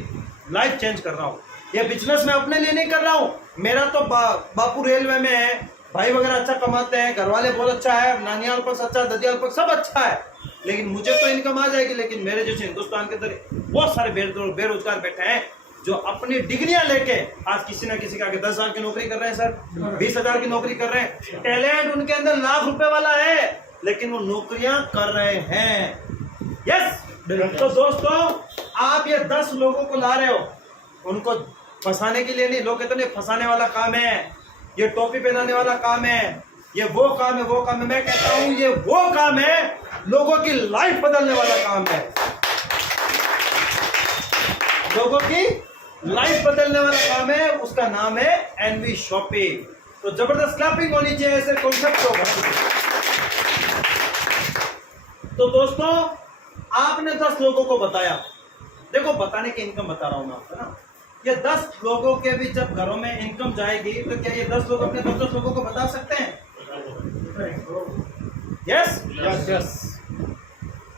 लाइफ चेंज कर रहा हूँ। ये बिजनेस मैं अपने लिए नहीं कर रहा हूँ। मेरा तो बापू रेलवे में है, भाई वगैरह अच्छा कमाते हैं, घर वाले बहुत अच्छा है, नानियाल पक्ष अच्छा, ददियाल पक्ष सब अच्छा है, लेकिन मुझे तो इनकम आ जाएगी। लेकिन मेरे जैसे हिंदुस्तान के अंदर बहुत सारे बेरोजगार बैठे हैं जो अपनी डिग्रियां लेके आज किसी ना किसी का 10,000 की नौकरी कर रहे हैं सर, 20,000 की नौकरी कर रहे हैं। टैलेंट उनके अंदर लाख रुपए वाला है, लेकिन वो नौकरियां कर रहे हैं। यस। तो दोस्तों, आप ये 10 लोगों को ला रहे हो, उनको फंसाने के लिए नहीं। लोग कहते हैं फंसाने वाला काम है, ये टोपी पहनाने वाला काम है, ये वो काम है, वो काम है। मैं कहता हूं ये वो काम है, लोगों की लाइफ बदलने वाला काम है, लोगों की लाइफ बदलने वाला काम है। उसका नाम है एनवी शॉपिंग। तो जबरदस्त क्लैपिंग होनी चाहिए ऐसे कॉन्सेप्ट होगा। तो दोस्तों, आपने 10 लोगों को बताया, देखो बताने की इनकम बता रहा हूं मैं आपको ना, ये 10 लोगों के भी जब घरों में इनकम जाएगी तो क्या ये 10 लोग अपने 10 लोगों को बता सकते हैं? Yes yes.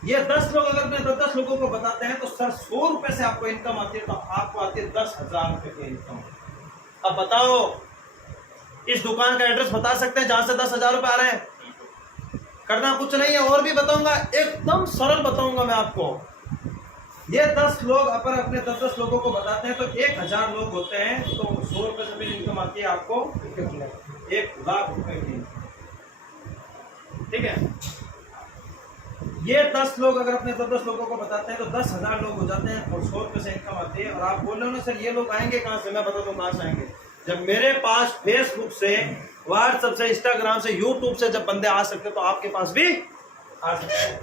ये 10 लोग अगर अपने 10 लोगों को बताते हैं तो सर 100 रुपए से आपको इनकम आती है, तो आपको आती है 10,000 रुपए की इनकम। अब बताओ, इस दुकान का एड्रेस बता सकते हैं जहां से 10,000 रुपए आ रहे हैं? करना कुछ नहीं है, और भी बताऊंगा, एकदम सरल बताऊंगा मैं आपको। ये 10 लोग अपन अपने 10 लोगों को बताते हैं तो 1,000 लोग होते हैं, तो 100 रुपए से भी इनकम आती है आपको 1,00,000 रुपए की। ठीक है। ये 10 लोग अगर अपने 10 लोगों को बताते हैं तो 10,000 लोग हो जाते हैं और 100 रुपए से इनकम आती है। और आप बोल रहे हो ना सर ये लोग आएंगे कहाँ से? मैं बता दूं कहाँ से आएंगे। जब मेरे पास फेसबुक से, व्हाट्सएप से, इंस्टाग्राम से, यूट्यूब से जब बंदे आ सकते तो आपके पास भी आ सकते हैं।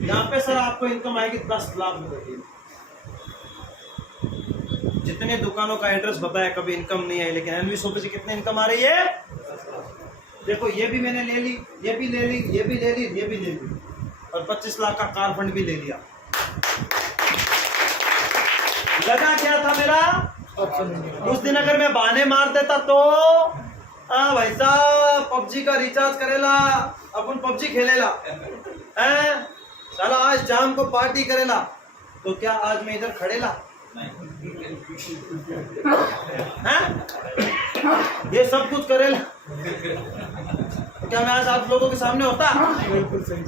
यहाँ पे सर आपको इनकम आएगी 10 लाख रुपए की। जितने दुकानों का एड्रेस बताया कभी इनकम नहीं है, लेकिन एनवी शॉपिंग से कितनी इनकम आ रही है? देखो ये भी मैंने ले ली, ये भी ले ली, ये भी ले ली, ये भी ले ली, और 25 लाख का कार फंड भी ले लिया। लगा क्या था मेरा? उस दिन अगर मैं बहाने मार देता तो भाई साहब पबजी का रिचार्ज करेला, अपन पबजी खेलेला, साला आज शाम को पार्टी करेला, तो क्या आज मैं इधर खड़ेला? ये सब कुछ करेला, तो क्या मैं आज आप लोगों के सामने होता? बिल्कुल सही।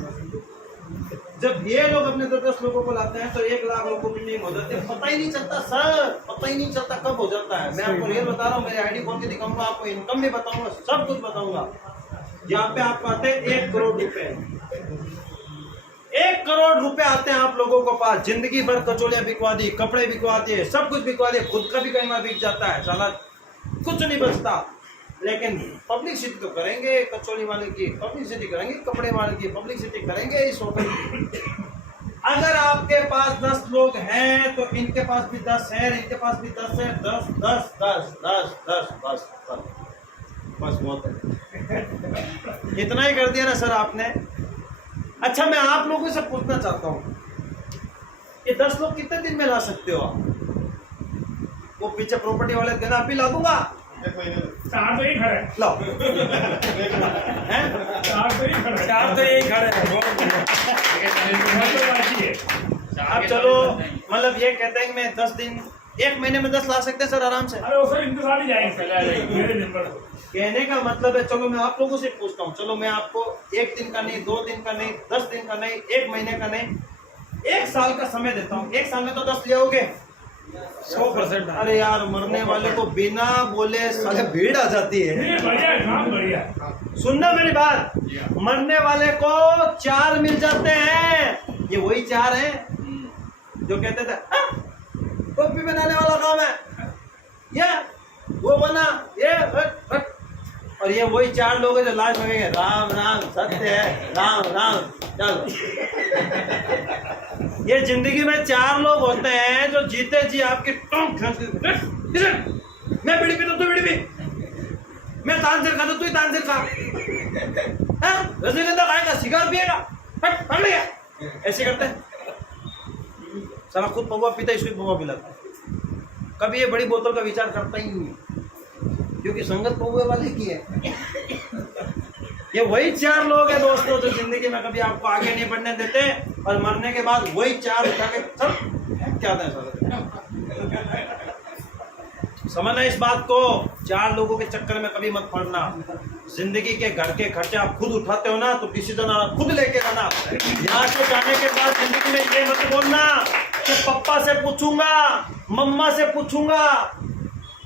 जब ये लोग अपने 10 लोगों को लाते हैं तो 1,00,000 लोगों की टीम हो जाती है। पता ही नहीं चलता सर, पता ही नहीं चलता कब हो जाता है। मैं आपको रियल बता रहा हूँ, मेरी आईडी खोल के दिखाऊंगा, आपको इनकम भी बताऊंगा, सब कुछ बताऊंगा। यहाँ पे आपको आते हैं 1 करोड़ रुपए, 1 करोड़ रुपए आते हैं आप लोगों को पास। जिंदगी भर कचौलियां बिकवा दी, कपड़े बिकवा दिए, सब कुछ बिकवा दिए, खुद का भी कहीं बिक जाता है, साला कुछ नहीं बचता। लेकिन पब्लिसिटी तो करेंगे कचौली वाले की, पब्लिसिटी करेंगे कपड़े वाले की, पब्लिसिटी करेंगे इस होटल की। अगर आपके पास 10 लोग हैं तो इनके पास भी 10 है, इनके पास भी 10 है, 10 10 10 10 10 10 बस बहुत है। इतना ही कर दिया ना सर आपने। अच्छा, मैं आप लोगों से पूछना चाहता हूँ, ये 10 लोग कितने दिन में ला सकते हो आप? वो पीछे प्रॉपर्टी वाले दिन आप भी ला दूंगा। 4 तो यही खड़े हैं। लो 4 तो यही खड़े हैं। अब चलो, मतलब ये कहते हैं कि मैं 10 दिन, 1 महीने में 10 ला सकते हैं सर आराम से। अरे वो सर इंतजार ही जाएंगे मेरे दिन पर। कहने का मतलब है, चलो मैं आप लोगों से पूछता हूँ, चलो मैं आपको 1 दिन का नहीं, 2 दिन का नहीं, 10 दिन का नहीं, 1 महीने का नहीं, 1 साल का समय देता हूँ। 1 साल में तो 10 ले आओगे 100%। अरे यार, मरने वाले को बिना बोले साले भीड़ आ जाती है। बढ़िया। सुनना मेरी बात, मरने वाले को 4 मिल जाते हैं। ये वही 4 हैं जो कहते थे टोपी बनाने वाला काम है, ये वो बना ये हट हट। और ये वही 4 लोग हैं जो लास्ट में कहेंगे राम राम सत्य है, राम राम। चलो ये जिंदगी में 4 लोग होते हैं जो जीते जी आपकी टोंक मैं बीड़ी पीता तू बीड़ी पी, मैं तानसेन खाता तू ही तानसेन खा, रजनीगंधा खाएगा सिगार पिएगा, हट पकड़ गया। ऐसे करते हैं। साला खुद पौवा पीता है, इसको पौवा पिलाता है। कभी ये बड़ी बोतल का विचार करता ही नहीं, क्योंकि संगत पौवे वाले की है। ये वही 4 लोग हैं दोस्तों जो जिंदगी में कभी आपको आगे नहीं बढ़ने देते, और मरने के बाद वही 4 उठा के सब क्या है समझना इस बात को। 4 लोगों के चक्कर में कभी मत पड़ना। जिंदगी के घर के खर्चे आप खुद उठाते हो ना, तो डिसीजन खुद लेके आना। यहाँ से जाने के बाद जिंदगी में ये मत बोलना कि पापा से पूछूंगा, मम्मा से पूछूंगा,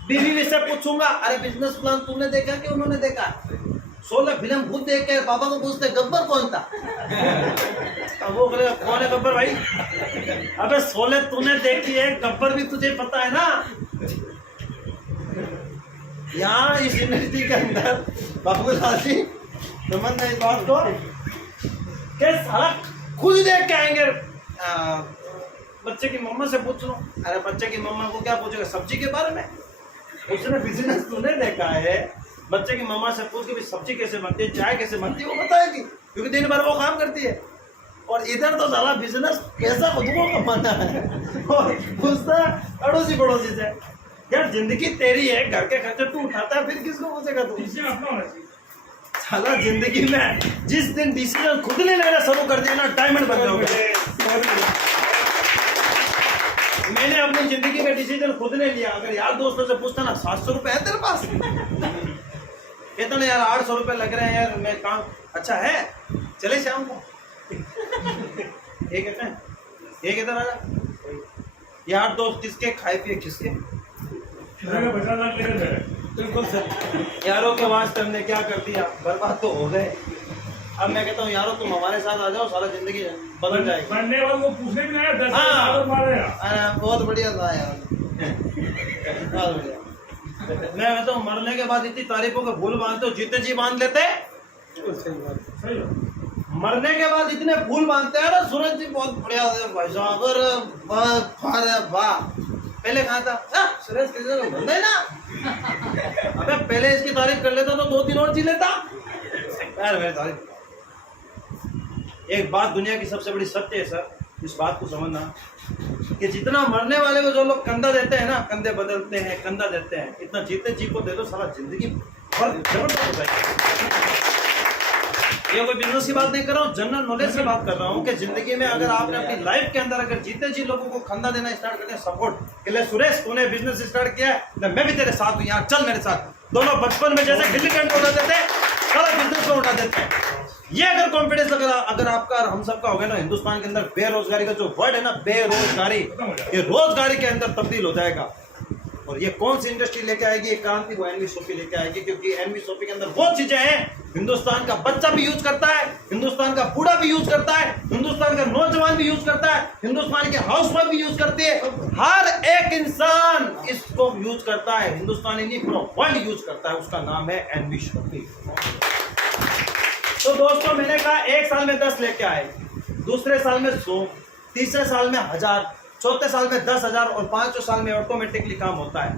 बीवी से पूछूंगा। अरे बिजनेस प्लान तुमने देखा कि उन्होंने देखा? 16 फिल्म खुद देख के पापा को पूछते गब्बर कौन था? अब वो बोले कौन है गब्बर भाई? अबे 16 तूने देखी है, गब्बर भी तुझे पता है ना। यहाँ इस यूनिवर्सिटी के अंदर बाबूलाल जी समझना इस बात को कि साला खुद देख के आएंगे। बच्चे की मम्मा से पूछ लो। अरे बच्चे की मम्मा को क्या पूछेगा? सब्जी के बारे में। उसने बिजनेस तूने देखा है, बच्चे की मम्मा से पूछ के भी सब्जी कैसे बनती है, चाय कैसे बनती है, वो बताएगी, क्योंकि दिन भर वो काम करती है। और इधर तो साला बिजनेस पैसा खुद को कमाना है और पूछता अड़ोसी पड़ोसी से। यार जिंदगी तेरी है, घर के खर्चे तू उठाता है, फिर किसको पूछेगा तू? साला जिंदगी में जिस दिन डिसीजन खुद ने लेना शुरू कर दिया ना, डायमंड बन जाओगे। मैंने अपनी जिंदगी में डिसीजन खुद ने लिया। अगर यार दोस्तों से पूछता ना 700 रुपए है तेरे पास, कहता ना यार 800 रुपए लग रहे हैं यार, मैं काम अच्छा है चले शाम को। ये कहते हैं ये कहता राजा यार दोस्त किसके, खाए पिए किसके? बिल्कुल सर। यारों के वास्ते हमने क्या कर दिया, बर्बाद तो हो गए। अब मैं कहता हूँ यारो तुम हमारे साथ आ जाओ, सारा जिंदगी बदल जाएगी। बनने वाले वो पूछने भी नहीं आया, 10 हाँ बहुत बढ़िया था यार, बहुत बढ़िया। मैं कहता हूँ मरने के बाद इतनी तारीफों के फूल बांधते हो, जीते जी बांध लेते। मरने के बाद इतने फूल बांधते हैं ना, सूरज जी बहुत बढ़िया भाई साहब, वाह। पहले कहा था सूरज बंदे ना, अबे पहले इसकी तारीफ कर लेता तो 2-3 और जी लेता यार। मेरी तारीफ एक बात दुनिया की सबसे बड़ी सत्य है सर, इस बात को समझना कि जितना मरने वाले को जो लोग कंधा देते हैं ना, कंधे बदलते हैं, कंधा देते हैं, इतना जीते जी को दे दो, सारा जिंदगी जबरदस्त हो जाएगी। ये कोई बिजनेस की बात नहीं कर रहा हूँ, जनरल नॉलेज से बात कर रहा हूँ कि जिंदगी में अगर आपने अपनी लाइफ के अंदर अगर जीते जी लोगों को कंधा देना स्टार्ट करते हैं, सपोर्ट के लिए सुरेश तूने बिजनेस स्टार्ट किया है, मैं भी तेरे साथ हूँ यार, चल मेरे साथ। दोनों बचपन में जैसे गिल्ली डंडा उठाते थे, सारा बिजनेस को उठा देते हैं। ये अगर कॉन्फिडेंस अगर आपका और हम सबका हो गया ना, हिंदुस्तान के अंदर बेरोजगारी का जो वर्ड है ना, बेरोजगारी, ये रोजगारी के अंदर तब्दील हो जाएगा। और ये कौन सी इंडस्ट्री लेके आएगी, ये क्रांति वो एनवी शॉपी लेके आएगी, क्योंकि एनवी शॉपी के अंदर वो चीजें हैं हिंदुस्तान का बच्चा भी यूज करता है, हिंदुस्तान का बूढ़ा भी यूज करता है, हिंदुस्तान का नौजवान भी यूज करता है, हिंदुस्तान के हाउसवाइफ भी यूज करती है, हर एक इंसान इसको यूज करता है। हिंदुस्तानी नहीं, पूरा वर्ल्ड यूज करता है। उसका नाम है एनवी शॉपी। तो दोस्तों मैंने कहा 1 साल में 10 लेके आए, दूसरे साल में 100, तीसरे साल में 1000, चौथे साल में 10,000 और 5वें साल में ऑटोमेटिकली काम होता है।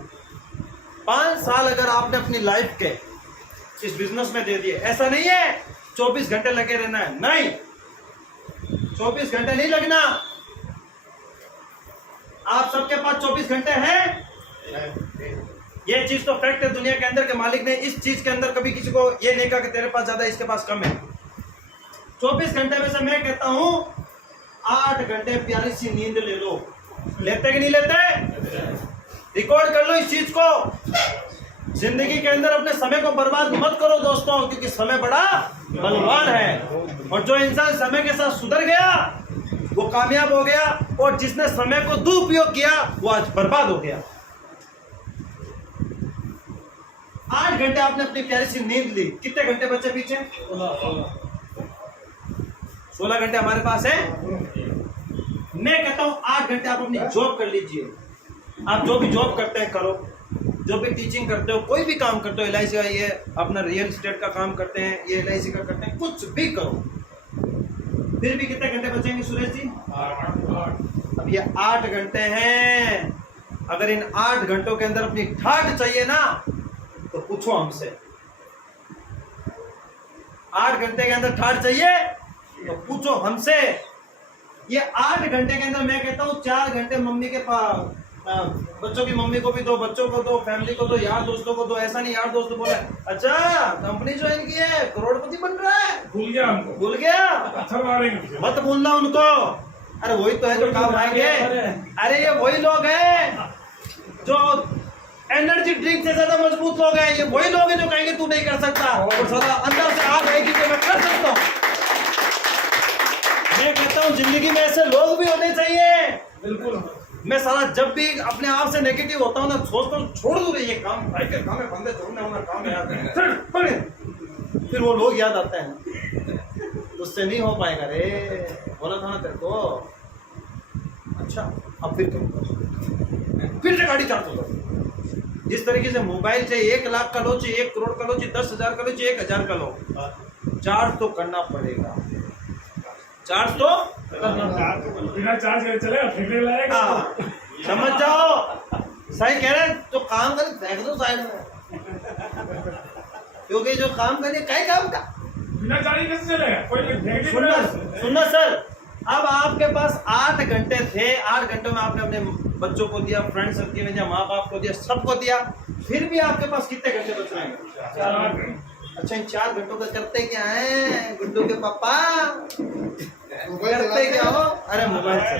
5 साल अगर आपने अपनी लाइफ के इस बिजनेस में दे दिए, ऐसा नहीं है 24 घंटे लगे रहना है, नहीं 24 घंटे नहीं लगना। आप सबके पास 24 घंटे हैं, ये चीज तो फैक्ट है दुनिया के अंदर के मालिक ने इस चीज के अंदर कभी किसी को ये नहीं कहा कि तेरे पास ज्यादा इसके पास कम है। 24 घंटे में से मैं कहता हूं 8 घंटे प्यारी सी नींद ले लो। लेते कि नहीं लेते? रिकॉर्ड कर लो इस चीज को। जिंदगी के अंदर अपने समय को बर्बाद मत करो दोस्तों, क्योंकि समय बड़ा बलवान है। और जो इंसान समय के साथ सुधर गया वो कामयाब हो गया, और जिसने समय को दुरुपयोग किया वो आज बर्बाद हो गया। 8 घंटे आपने अपनी प्यारी सी नींद ली, कितने घंटे बचे पीछे? 16 घंटे हमारे पास है। मैं कहता हूं 8 घंटे आप अपनी जॉब कर लीजिए। आप जो भी जॉब करते हैं करो, जो भी टीचिंग करते हो, कोई भी काम करते हो, LIC का ये अपना रियल एस्टेट का काम करते हैं, ये LIC का करते हैं, कुछ भी करो, फिर भी कितने घंटे बचेंगे सुरेश जी? 8 अब ये 8 घंटे हैं। अगर इन 8 घंटों के अंदर अपनी ठाठ चाहिए ना तो पूछो हमसे। 8 घंटे के अंदर ठाठ चाहिए तो पूछो हमसे। ये 8 घंटे के अंदर मैं कहता हूँ 4 घंटे मम्मी के पास, बच्चों की मम्मी को भी दो, बच्चों को दो, फैमिली को दो, यार दोस्तों को दो। ऐसा नहीं यार दोस्त बोले अच्छा कंपनी ज्वाइन की है, करोड़पति बन रहा है, भूल गया हमको, भूल गया, अच्छा लगा रहे हैं। मत भूलना उनको। अरे वही तो है जो काम आएंगे। अरे ये वही लोग हैं जो एनर्जी ड्रिंक से ज्यादा मजबूत लोग हैं। ये वही लोग हैं जो कहेंगे तू नहीं कर सकता, और सदा अंदर से आग आएगी कि मैं कर सकता हूँ। मैं कहता हूँ जिंदगी में ऐसे लोग भी होने चाहिए। बिल्कुल। मैं सारा जब भी अपने आप से नेगेटिव होता हूँ ना, सोचता हूँ छोड़ दूँ ये काम, भाई के काम है, बंदे छोड़ने वाला काम है यार, फिर वो लोग याद आते हैं, उससे नहीं हो पाएगा रे, बोला था ना तेरे को। अच्छा अब फिर से गाड़ी चार्ज होता। जिस तरीके से मोबाइल चाहिए 1 लाख का लो, चाहिए 1 करोड़ का लो, चाहिए 10,000 का लो, चाहिए 1,000 का लो, चार्ज तो करना पड़ेगा। चार्ज तो बिना चार्ज करे चलेगा, फेंकने लायक। समझ जाओ, सही कह रहे हैं। तो काम करे फेंक दो साइड में, क्योंकि जो काम करे कई काम का बिना चार्ज कैसे चलेगा? कोई सुनना सर, अब आपके पास 8 घंटे थे, 8 घंटों में आपने अपने बच्चों को दिया, फ्रेंड सर्किल में दिया, माँ बाप को दिया, सबको दिया, फिर भी आपके पास कितने घंटे बच रहे हैं? 4 घंटे। अच्छा इन 4 घंटों का करते क्या है गुड्डू के पापा? करते क्या हो? अरे मोबाइल से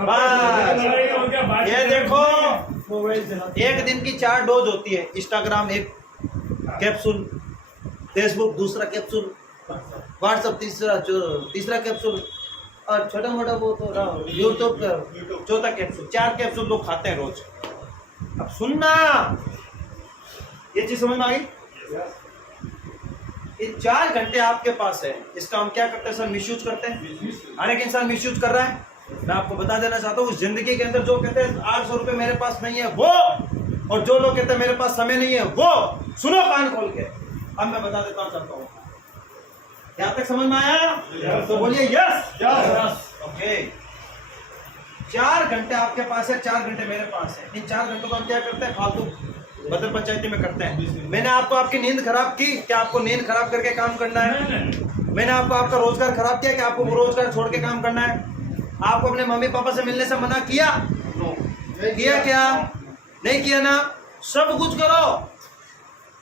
बस। ये देखो एक दिन की 4 डोज होती है। इंस्टाग्राम 1 कैप्सूल, फेसबुक दूसरा कैप्सूल, व्हाट्सएप तीसरा कैप्सूल, और छोटा मोटा वो तो यूट्यूब का चौथा कैप्सूल। 4 कैप्सूल लोग खाते हैं रोज। अब सुनना, ये चीज समझ में आ गई? ये 4 घंटे आपके पास है, इसका हम क्या करते हैं सर? मिसयूज करते हैं। हर एक इंसान मिसयूज कर रहा है। मैं आपको बता देना चाहता हूँ, जिंदगी के अंदर जो कहते हैं 800 रुपये मेरे पास नहीं है वो, और जो लोग कहते हैं मेरे पास समय नहीं है वो, सुनो कान खोल के। अब मैं बता देता हूँ चाहता हूँ, यहाँ तक समझ में आया? तो बोलिए यस। ओके, 4 घंटे आपके पास है, 4 घंटे मेरे पास है। इन 4 घंटों को हम क्या करते हैं? फालतू बदल पंचायती में करते हैं। मैंने आपको आपकी नींद खराब की, क्या आपको नींद खराब करके काम करना है? मैंने आपको आपका रोजगार खराब किया, कि आपको वो रोजगार छोड़ के काम करना है? आपको अपने मम्मी पापा से मिलने से मना किया? किया क्या? नहीं किया ना? सब कुछ करो,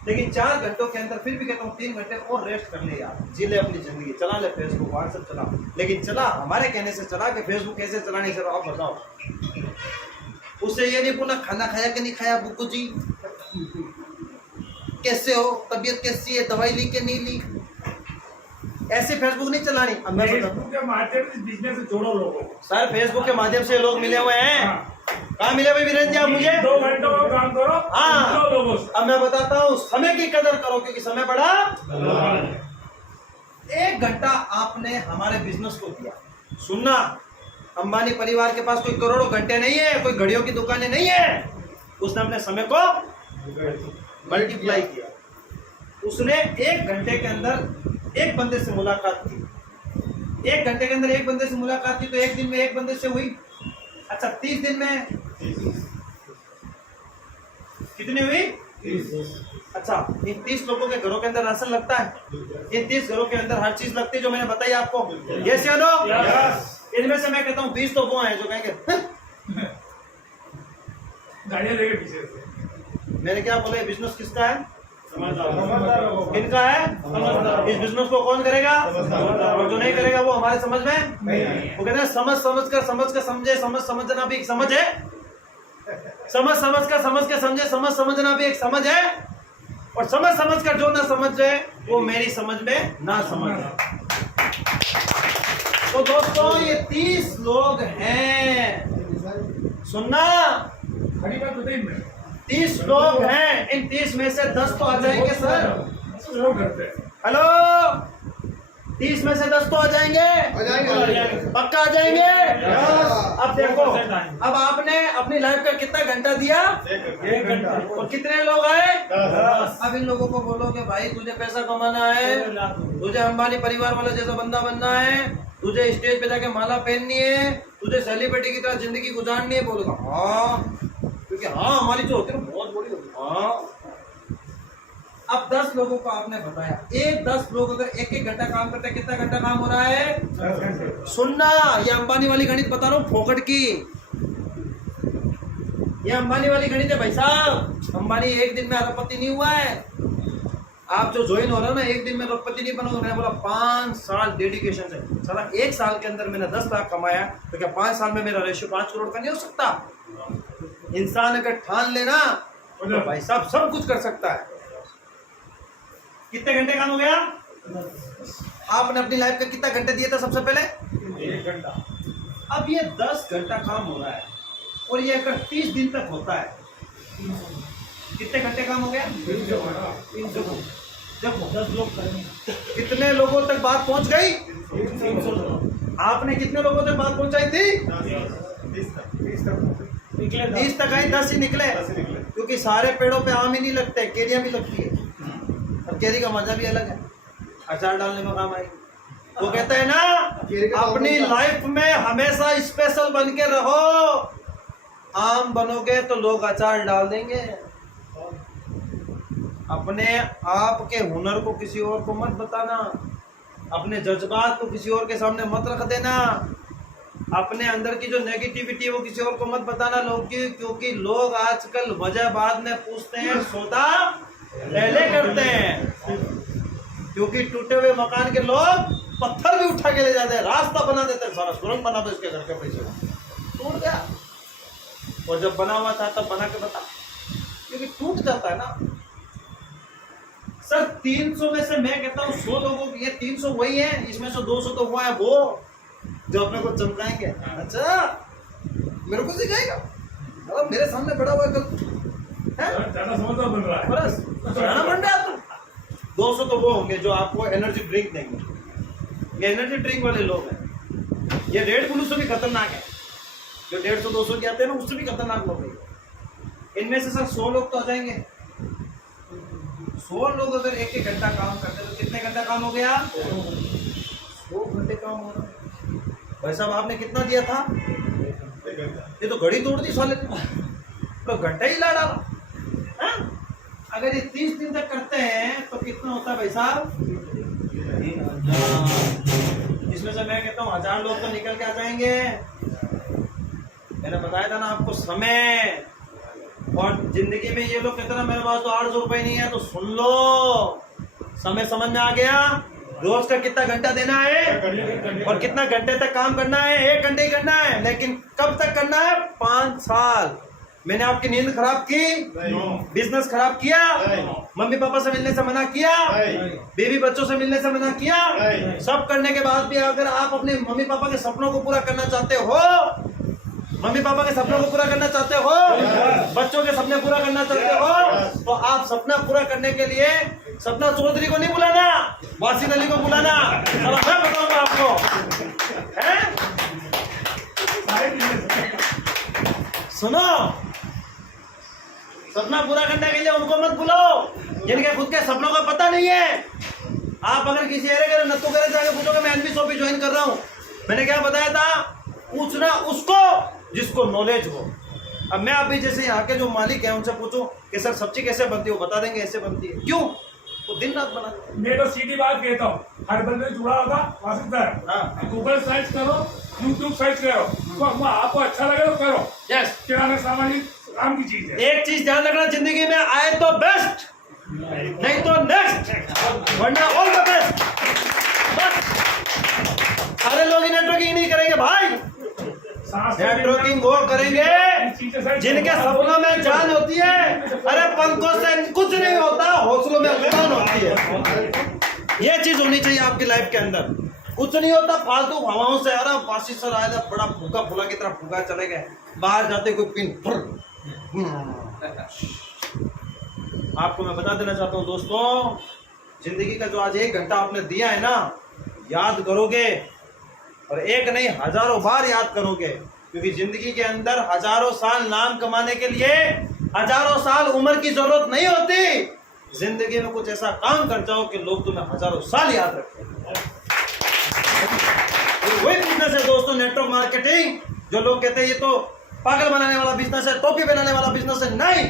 लेकिन 4 घंटों के अंदर फिर भी कहता हूँ 3 घंटे और रेस्ट कर ले यार, जी ले अपनी जिंदगी, चला ले फेसबुक व्हाट्सएप चला, लेकिन चला हमारे कहने से चला। कि फेसबुक कैसे चलानी सर आप बताओ? उससे ये नहीं पूछना खाना खाया कि नहीं खाया, बुक्कू जी कैसे हो, तबीयत कैसी है, दवाई ली कि नहीं ली, ऐसे फेसबुक नहीं चलानी। अब मैं फेसबुक के माध्यम से बिजनेस से जोड़ो लोगों को। सर फेसबुक के माध्यम से लोग मिले हुए हैं। कहाँ मिले भाई वीरेंद्र जी आप मुझे? 2 घंटों का काम करो। हाँ, लोगों से। अब मैं बताता हूँ, समय की कदर करो, क्योंकि समय बड़ा। 1 घंटा आपने हमारे बिजनेस को दिया। सुनना, अंबानी परिवार के पास कोई करोड़ों घंटे नहीं है, कोई घड़ियों की दुकानें नहीं है। उसने अपने समय को मल्टीप्लाई किया। उसने 1 घंटे के अंदर एक बंदे से मुलाकात की। 1 घंटे के अंदर एक बंदे से मुलाकात की तो 1 दिन में 1 बंदे से हुई। अच्छा 30 दिन में कितनी हुई? 30। अच्छा इन 30 लोगों के घरों के अंदर राशन लगता है? इन 30 घरों के अंदर हर चीज लगती है जो मैंने बताई आपको। यस या नो? इनमें से मैं कहता हूँ 20 तो वो हैं जो कहेंगे गाड़ियां लेके पीछे से। मैंने क्या बोला? बिजनेस किसका है? किनका है? इस बिजनेस को कौन करेगा? और जो नहीं करेगा वो हमारे समझ में वो कहते हैं समझ कर समझे, समझना भी एक समझ है। समझ कर समझे, समझना भी एक समझ है। और समझ कर जो ना समझ जाए वो मेरी समझ में ना समझ है। तो दोस्तों ये 30 लोग हैं, सुनना, खड़ी बात बताइए मैं। 30 लोग हैं। इन 30 में से 10 तो आ जाएंगे सर। लोग करते हैं। हेलो 30 में से 10 तो आ जाएंगे, पक्का आ जाएंगे। अब देखो, अब आपने अपनी लाइफ का कितना घंटा दिया? 1 घंटा। और कितने लोग आए? 10। अब इन लोगों को बोलो कि भाई तुझे पैसा कमाना है, तुझे अंबानी परिवार वाला जैसा बंदा बनना है, तुझे स्टेज पे जाके माला पहननी है, तुझे सेलिब्रिटी की तरह जिंदगी गुजारनी है। बोलूंगा हाँ, क्योंकि हाँ हमारी जो होती है ना बहुत बड़ी होती है। हाँ, अब 10 लोगों को आपने बताया, 10 लोग अगर 1-1 घंटा काम करते हैं, कितना घंटा काम हो रहा है? 10 घंटे। सुनना, ये अंबानी वाली गणित बता रहा हूँ फोकट की, ये अंबानी वाली गणित है भाई साहब। अंबानी एक दिन में अरबपति नहीं हुआ है। आप जो ज्वाइन हो रहे हो ना, एक दिन में अरबपति नहीं बनोगे। मैंने बोला 5 साल डेडिकेशन से। साला 1 साल के अंदर मैंने 10 लाख कमाया, तो क्या 5 साल में मेरा रेशियो 5 करोड़ का नहीं हो सकता? इंसान अगर ठान लेना तो भाई साहब सब कुछ कर सकता है। कितने घंटे काम हो गया? आपने अपनी लाइफ का कितना घंटे दिए थे सबसे पहले? 1 घंटा। अब ये 10 घंटा काम हो रहा है और ये अगर 30 दिन तक होता है, कितने घंटे काम हो गया? 300। देखो 10 लोग करेंगे, कितने लोगों तक बात पहुंच गई? 300। आपने कितने लोगों तक बात पहुंचाई थी? 30 तक आई, 10 ही निकले। क्योंकि सारे पेड़ों पे आम ही नहीं लगते, केरियां भी लगती है। केरी का मजा भी अलग है, अचार डालने में काम आएगी। वो कहते हैं ना, अपनी लाइफ में हमेशा स्पेशल बन के रहो। आम बनोगे तो लोग अचार डाल देंगे। अपने आप के हुनर को किसी और को मत बताना, अपने जज्बात को किसी और के सामने मत रख देना, अपने अंदर की जो नेगेटिविटी है वो किसी और को मत बताना लोग की। क्योंकि लोग आजकल वजह बाद में पूछते हैं, सौदा पहले करते हैं। क्योंकि टूटे हुए मकान के लोग पत्थर भी उठा के ले जाते हैं, रास्ता बना देते हैं, सारा सुरंग बना दो इसके घर के पैसे टूट गया। और जब बना हुआ था तब बना के बता, क्योंकि टूट जाता है ना। सर 300 में से मैं कहता हूँ 100 लोगों की, ये 300 वही है, इसमें से 200 तो हुआ है वो जो अपने को चमकाएंगे। अच्छा मेरे को सिखाएगा, मतलब मेरे सामने बड़ा हुआ कल ज्यादा समझदार बन रहा है, बस जाना बन रहा है। 200 तो वो होंगे जो आपको एनर्जी ड्रिंक देंगे, ये एनर्जी ड्रिंक वाले लोग हैं। ये रेड ब्लू से भी खतरनाक है, जो 150-200 के आते हैं ना, उससे भी खतरनाक लोग हैं। इनमें से सर 100 लोग तो आ जाएंगे। 100 लोग अगर 1-1 घंटा काम करते तो कितने घंटा काम हो गया? 100 घंटे काम हो रहा है। भाई साहब आपने कितना दिया था? 1 घंटा। ये तो घड़ी तोड़ दी साले ने, तो घंटा ही ला डाला। अगर ये 30 दिन तक करते हैं तो कितना होता है भाई साहब? 3000। इसमें से मैं कहता हूँ 1000 लोग तो निकल के आ जाएंगे। मैंने बताया था ना आपको, समय। और जिंदगी में ये लोग कहते हैं मेरे पास तो 800 रुपए नहीं है, तो सुन लो, समय समझ में आ गया। रोज का कितना घंटा देना है और कितना घंटे तक काम करना है? 1 घंटे ही करना है, लेकिन कब तक करना है? 5 साल। मैंने आपकी नींद खराब की? बिजनेस खराब किया? मम्मी पापा से मिलने से मना किया? बीवी बच्चों से मिलने से मना किया? सब करने के बाद भी अगर आप अपने मम्मी पापा के सपनों को पूरा करना चाहते हो, मम्मी पापा के सपनों को पूरा करना चाहते हो, बच्चों के सपने पूरा करना चाहते हो, तो आप सपना पूरा करने के लिए सपना चौधरी को नहीं बुलाना, वासिन अली को बुलाना। मैं बताऊंगा आपको, हैं? सुनो, सपना पूरा करने के लिए उनको मत बुलाओ जिनके खुद के सपनों का पता नहीं है। आप अगर किसी एरिया के नत्थु करे जाके पूछोगे मैं एनबी शॉपी ज्वाइन कर रहा हूँ, मैंने क्या बताया था? पूछना उसको जिसको नॉलेज हो। अब मैं अभी जैसे यहाँ के जो मालिक हैं उनसे पूछूं कि सर सब्जी कैसे बनती है, वो बता देंगे ऐसे बनती है। क्यों? वो दिन रात बनाते हैं। मैं तो सीधी बात कहता हूँ, हर बंदे जुड़ा होगा वासिफ है। गूगल सर्च करो, यूट्यूब सर्च करो, तो आपको अच्छा लगे तो करो। यस, किराना सामान काम की चीज है। एक चीज ध्यान रखना, जिंदगी में आए तो बेस्ट, नहीं तो नेक्स्ट, वरना ऑल द बेस्ट। बस सारे लोग नेटवर्किंग नहीं करेंगे भाई, नेटवर्किंग वो करेंगे जिनके सपनों में जान होती है। अरे पंखों से कुछ नहीं होता, हौसलों में अभिमान होती है। ये चीज होनी चाहिए आपकी लाइफ के अंदर। कुछ नहीं होता फालतू हवाओं से। अरे पासी सर आया था, बड़ा फूका फूला की तरह फूका, चले गए, बाहर जाते कोई पिन। आपको मैं बता देना चाहता हूँ दोस्तों, जिंदगी का जो आज 1 घंटा आपने दिया है ना, याद करोगे, और एक नहीं हजारों बार याद करोगे, क्योंकि जिंदगी के अंदर हजारों साल नाम कमाने के लिए हजारों साल उम्र की जरूरत नहीं होती। जिंदगी में कुछ ऐसा काम कर जाओ कि लोग तुम्हें हजारों साल याद रखें। वही बिजनेस है दोस्तों नेटवर्क मार्केटिंग। जो लोग कहते हैं ये तो पागल बनाने वाला बिजनेस है, टोपी पहनाने वाला बिजनेस है, नहीं,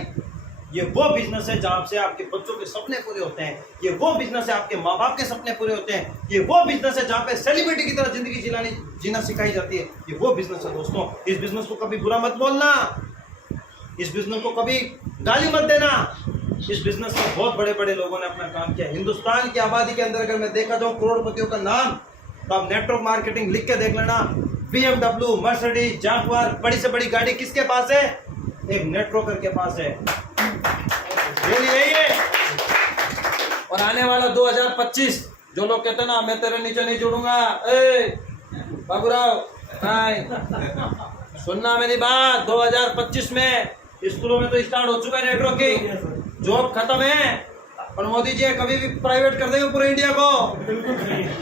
ये वो बिजनेस है जहां से आपके बच्चों के सपने पूरे होते हैं। ये वो बिजनेस है आपके माँ बाप के सपने पूरे होते हैं। ये वो बिजनेस है जहां पे सेलिब्रिटी की तरह जिंदगी जीना सिखाई जाती है। ये वो बिजनेस है दोस्तों। इस बिजनेस को कभी बुरा मत बोलना, इस बिजनेस को कभी गाली मत देना। इस बिजनेस में बहुत बड़े बड़े लोगों ने अपना काम किया। हिंदुस्तान की आबादी के अंदर अगर मैं देखा जाऊं करोड़पतियों का नाम, तो आप नेटवर्क मार्केटिंग लिख के देख लेना। BMW, मर्सिडीज, जागवार, बड़ी से बड़ी गाड़ी किसके पास है? एक नेटवर्कर के पास है। यही है। और आने वाला 2025, जो लोग कहते हैं ना मैं तेरे नीचे नहीं जुड़ूंगा, बाबूराव सुनना मेरी बात, 2025 में स्कूलों में तो स्टार्ट हो चुका है नेटवर्किंग, जॉब खत्म है। और मोदी जी कभी भी प्राइवेट कर देंगे पूरे इंडिया को,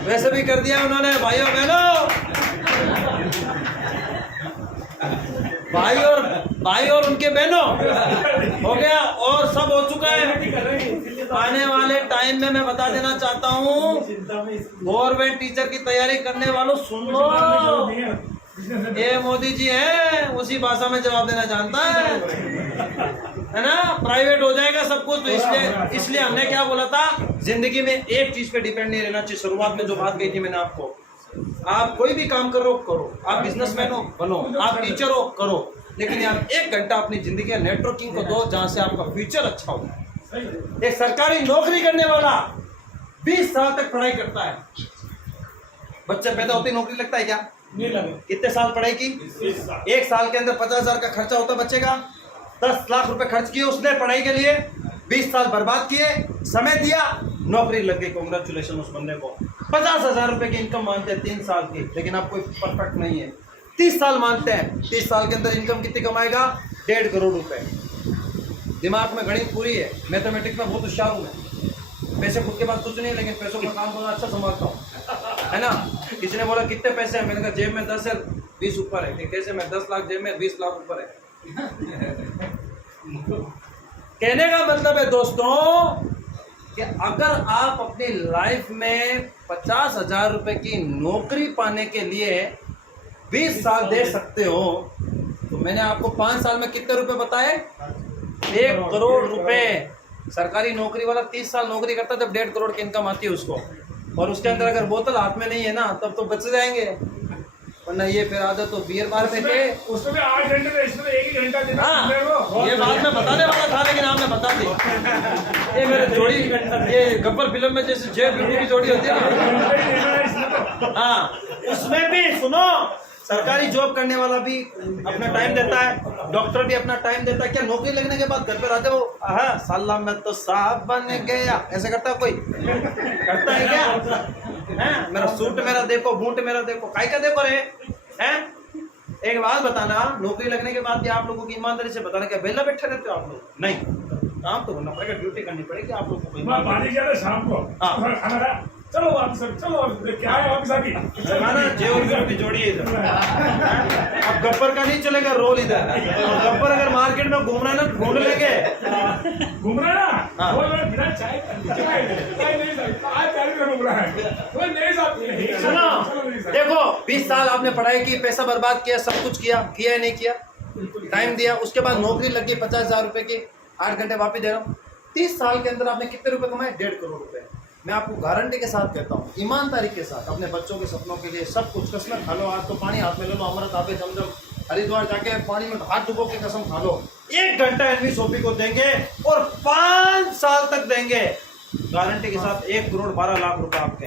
वैसे भी कर दिया उन्होंने। भाइयों बहनों, भाई और उनके बहनों हो गया, और सब हो चुका है। आने वाले टाइम में मैं बता देना चाहता हूँ, गवर्नमेंट टीचर की तैयारी करने वालों सुन लो, ये मोदी जी है उसी भाषा में जवाब देना जानता है ना। प्राइवेट हो जाएगा सब कुछ, तो इसलिए हमने क्या बोला था, जिंदगी में एक चीज पे डिपेंड नहीं रहना चाहिए। शुरुआत में जो बात कही थी मैंने आपको, आप कोई भी काम करो, आप बिजनेसमैन हो बनो, आप टीचर हो करो, लेकिन आप 1 घंटा अपनी जिंदगी का नेटवर्किंग को दो जहां से आपका फ्यूचर अच्छा हो। एक सरकारी नौकरी करने वाला 20 साल तक पढ़ाई करता है। बच्चे पैदा होते ही नौकरी लगता है क्या? नहीं लगे। कितने साल पढ़ाई की? 1 साल के अंदर 50,000 का खर्चा होता बच्चे का। 10 लाख रुपए खर्च किए उसने पढ़ाई के लिए, 20 साल बर्बाद किए, समय दिया, नौकरी लग गई। कांग्रेचुलेशन उस बंदे को। 50,000 रुपए की इनकम मानते हैं 3 साल की, लेकिन आप कोई परफेक्ट नहीं है। 30 साल मानते हैं, 30 साल के अंदर इनकम कितनी कमाएगा? 1.5 करोड़ रुपए। दिमाग में गणित पूरी है, मैथमेटिक्स में बहुत होशियार हूँ मैं। पैसे खुद के पास कुछ नहीं है, लेकिन पैसों का काम बहुत अच्छा संभालता हूँ, है ना। किसी ने बोला कितने पैसे हैं, मैंने कहा जेब में 10 है, 20 ऊपर है। कैसे में 10 लाख जेब में, 20 लाख ऊपर है। कहने का मतलब है दोस्तों कि अगर आप अपनी लाइफ में 50,000 रुपए की नौकरी पाने के लिए 20 साल दे सकते हो, तो मैंने आपको 5 साल में कितने रुपए बताए? 1 करोड़ रुपए। सरकारी नौकरी वाला 30 साल नौकरी करता है, जब 1.5 करोड़ की इनकम आती है उसको, और उसके अंदर अगर बोतल हाथ में नहीं है ना, तब तो बच जाएंगे, वरना ये फिर आदत तो बियर बार पे के उसमें भी 8 घंटे, इसमें 1 ही घंटा देना। हाँ, ये बात मैं बताने वाला था, लेकिन आपने बता दी। ये मेरे जोड़ी, ये गब्बर फिल्म में जैसे जय बिल्डू की जोड़ी होती है ना, हाँ, उसमें भी सुनो, सरकारी जॉब करने वाला भी अपना टाइम देता है, डॉक्टर भी अपना टाइम देता है। क्या नौकरी लगने के बाद घर पे रहते हो, हाँ साला मैं तो साहब बन गया, ऐसे करता है कोई? करता है क्या? हैं? मेरा सूट मेरा देखो, बूट मेरा देखो, काय का देखो रे हैं? एक बात बताना, नौकरी लगने के बाद भी आप लोगों की ईमानदारी से बताना, क्या बेला बैठे रहते हो आप लोग? नहीं, काम तो करना पड़ेगा, ड्यूटी करनी पड़ेगी आप लोगों को। शाम को खाना, चलो वापस, चलो क्या है वापस आके जमाना जेवर की जोड़ी है इधर। अब गब्बर का नहीं चलेगा रोल इधर। गब्बर अगर मार्केट में घूम रहा है ना, ढूंढ लेंगे, घूम रहा है ना, वो बिना चाय नहीं, आज चाय में घूम रहा है, वो नहीं साहब। सुनो देखो, 20 साल आपने पढ़ाई की, पैसा बर्बाद किया, सब कुछ किया या नहीं किया? टाइम दिया, उसके बाद नौकरी लगी 50,000 रुपए की, 8 घंटे वापिस दे रहा हूँ। 30 साल के अंदर आपने कितने रुपए कमाए? 1.5 करोड़ रुपए। मैं आपको गारंटी के साथ कहता हूँ, ईमानदारी के साथ, अपने बच्चों के सपनों के लिए सब कुछ कसम खा लो। आज तो पानी हाथ में ले लो, अमृत आबे जमजम, हरिद्वार जाके पानी में हाथ डुबो के कसम खा लो। 1 घंटा एनवी सोपी को देंगे और 5 साल तक देंगे, गारंटी के साथ 1 करोड़ 12 लाख रुपए आपके।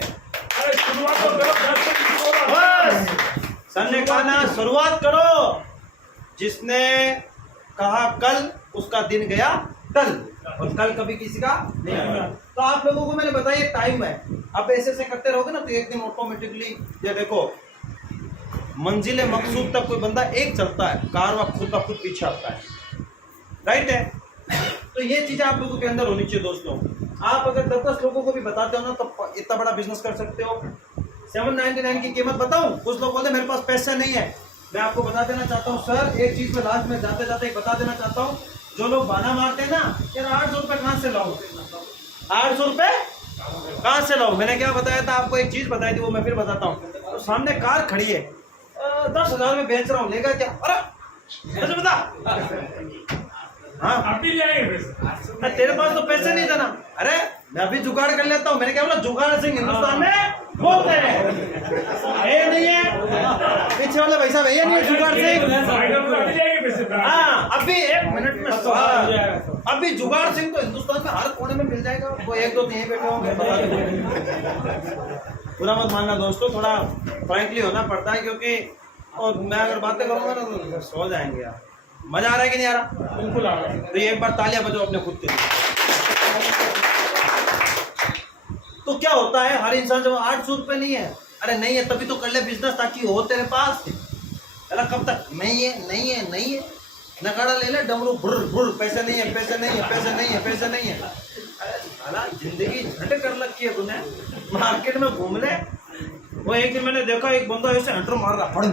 बस सर ने कहा ना, शुरुआत करो। जिसने कहा कल, उसका दिन गया कल, और कल कभी किसी का नहीं आएगा। तो आप लोगों को मैंने बताया टाइम है, आप ऐसे करते रहोगे ना, तो एक दिन ऑटोमेटिकली, ये देखो मंजिले मकसूद तक कोई बंदा एक चलता है, कारवां खुद का खुद पीछे आता है, राइट है। तो ये चीजें आप लोगों के अंदर होनी चाहिए दोस्तों। आप अगर 10-10 लोगों को भी बताते हो ना, तो इतना बड़ा बिजनेस कर सकते हो। 799 की कीमत बताऊं? कुछ लोग बोलते मेरे पास पैसे नहीं है। मैं आपको बता देना चाहता हूँ सर, एक चीज में लास्ट में जाते जाते एक बता देना चाहता हूँ, जो लोग बहाना मारते हैं ना यार 800 रुपये कहाँ से लाऊं, 800 रुपये कहाँ से लाऊं? मैंने क्या बताया था आपको, एक चीज बताई थी, वो मैं फिर बताता हूँ। तो सामने कार खड़ी है, 10,000 में बेच रहा हूँ, लेगा क्या? अरे ऐसे बता। हाँ आप भी ले आएंगे पैसे। तेरे पास तो पैसे नहीं था ना। अरे मैं अभी जुगाड़ कर लेता हूँ। मैंने क्या बोला, जुगाड़ सिंह हिंदुस्तान में बोलते हैं। ये नहीं है पीछे वाले भाई साहब, ये नहीं है जुगाड़ सिंह। अभी जाएंगे पैसे। हाँ अभी 1 मिनट में सवाल। अभी जुगाड़ सिंह तो हिंदुस्तान में हर कोने में मिल जाएगा। वो 1-2 यहीं बैठे होंगे, बता पूरा मत मानना दोस्तों, थोड़ा फ्रैंकली होना पड़ता है, क्योंकि और मैं अगर बातें करूंगा ना तो सो जाएंगे यार। मजा आ रहा है कि नहीं आ रहा? बिल्कुल आ रहा है। तो ये एक बार तालियां बजाओ अपने खुद के लिए। तो क्या होता है, हर इंसान जब 800 रुपये नहीं है, अरे नहीं है तभी तो कर ले बिजनेस, ताकि हो तेरे पास। अरे कब तक नहीं है नहीं है नहीं है, नगाड़ा ले ले, डमरू भुर भुर, पैसे नहीं है पैसे नहीं है पैसे नहीं है पैसे नहीं है। अरे साला जिंदगी झंड कर रखी है तूने, मार्केट में घूम ले। वो एक दिन मैंने देखा, एक बंदा ऐसे एंटर मार रहा, फड़न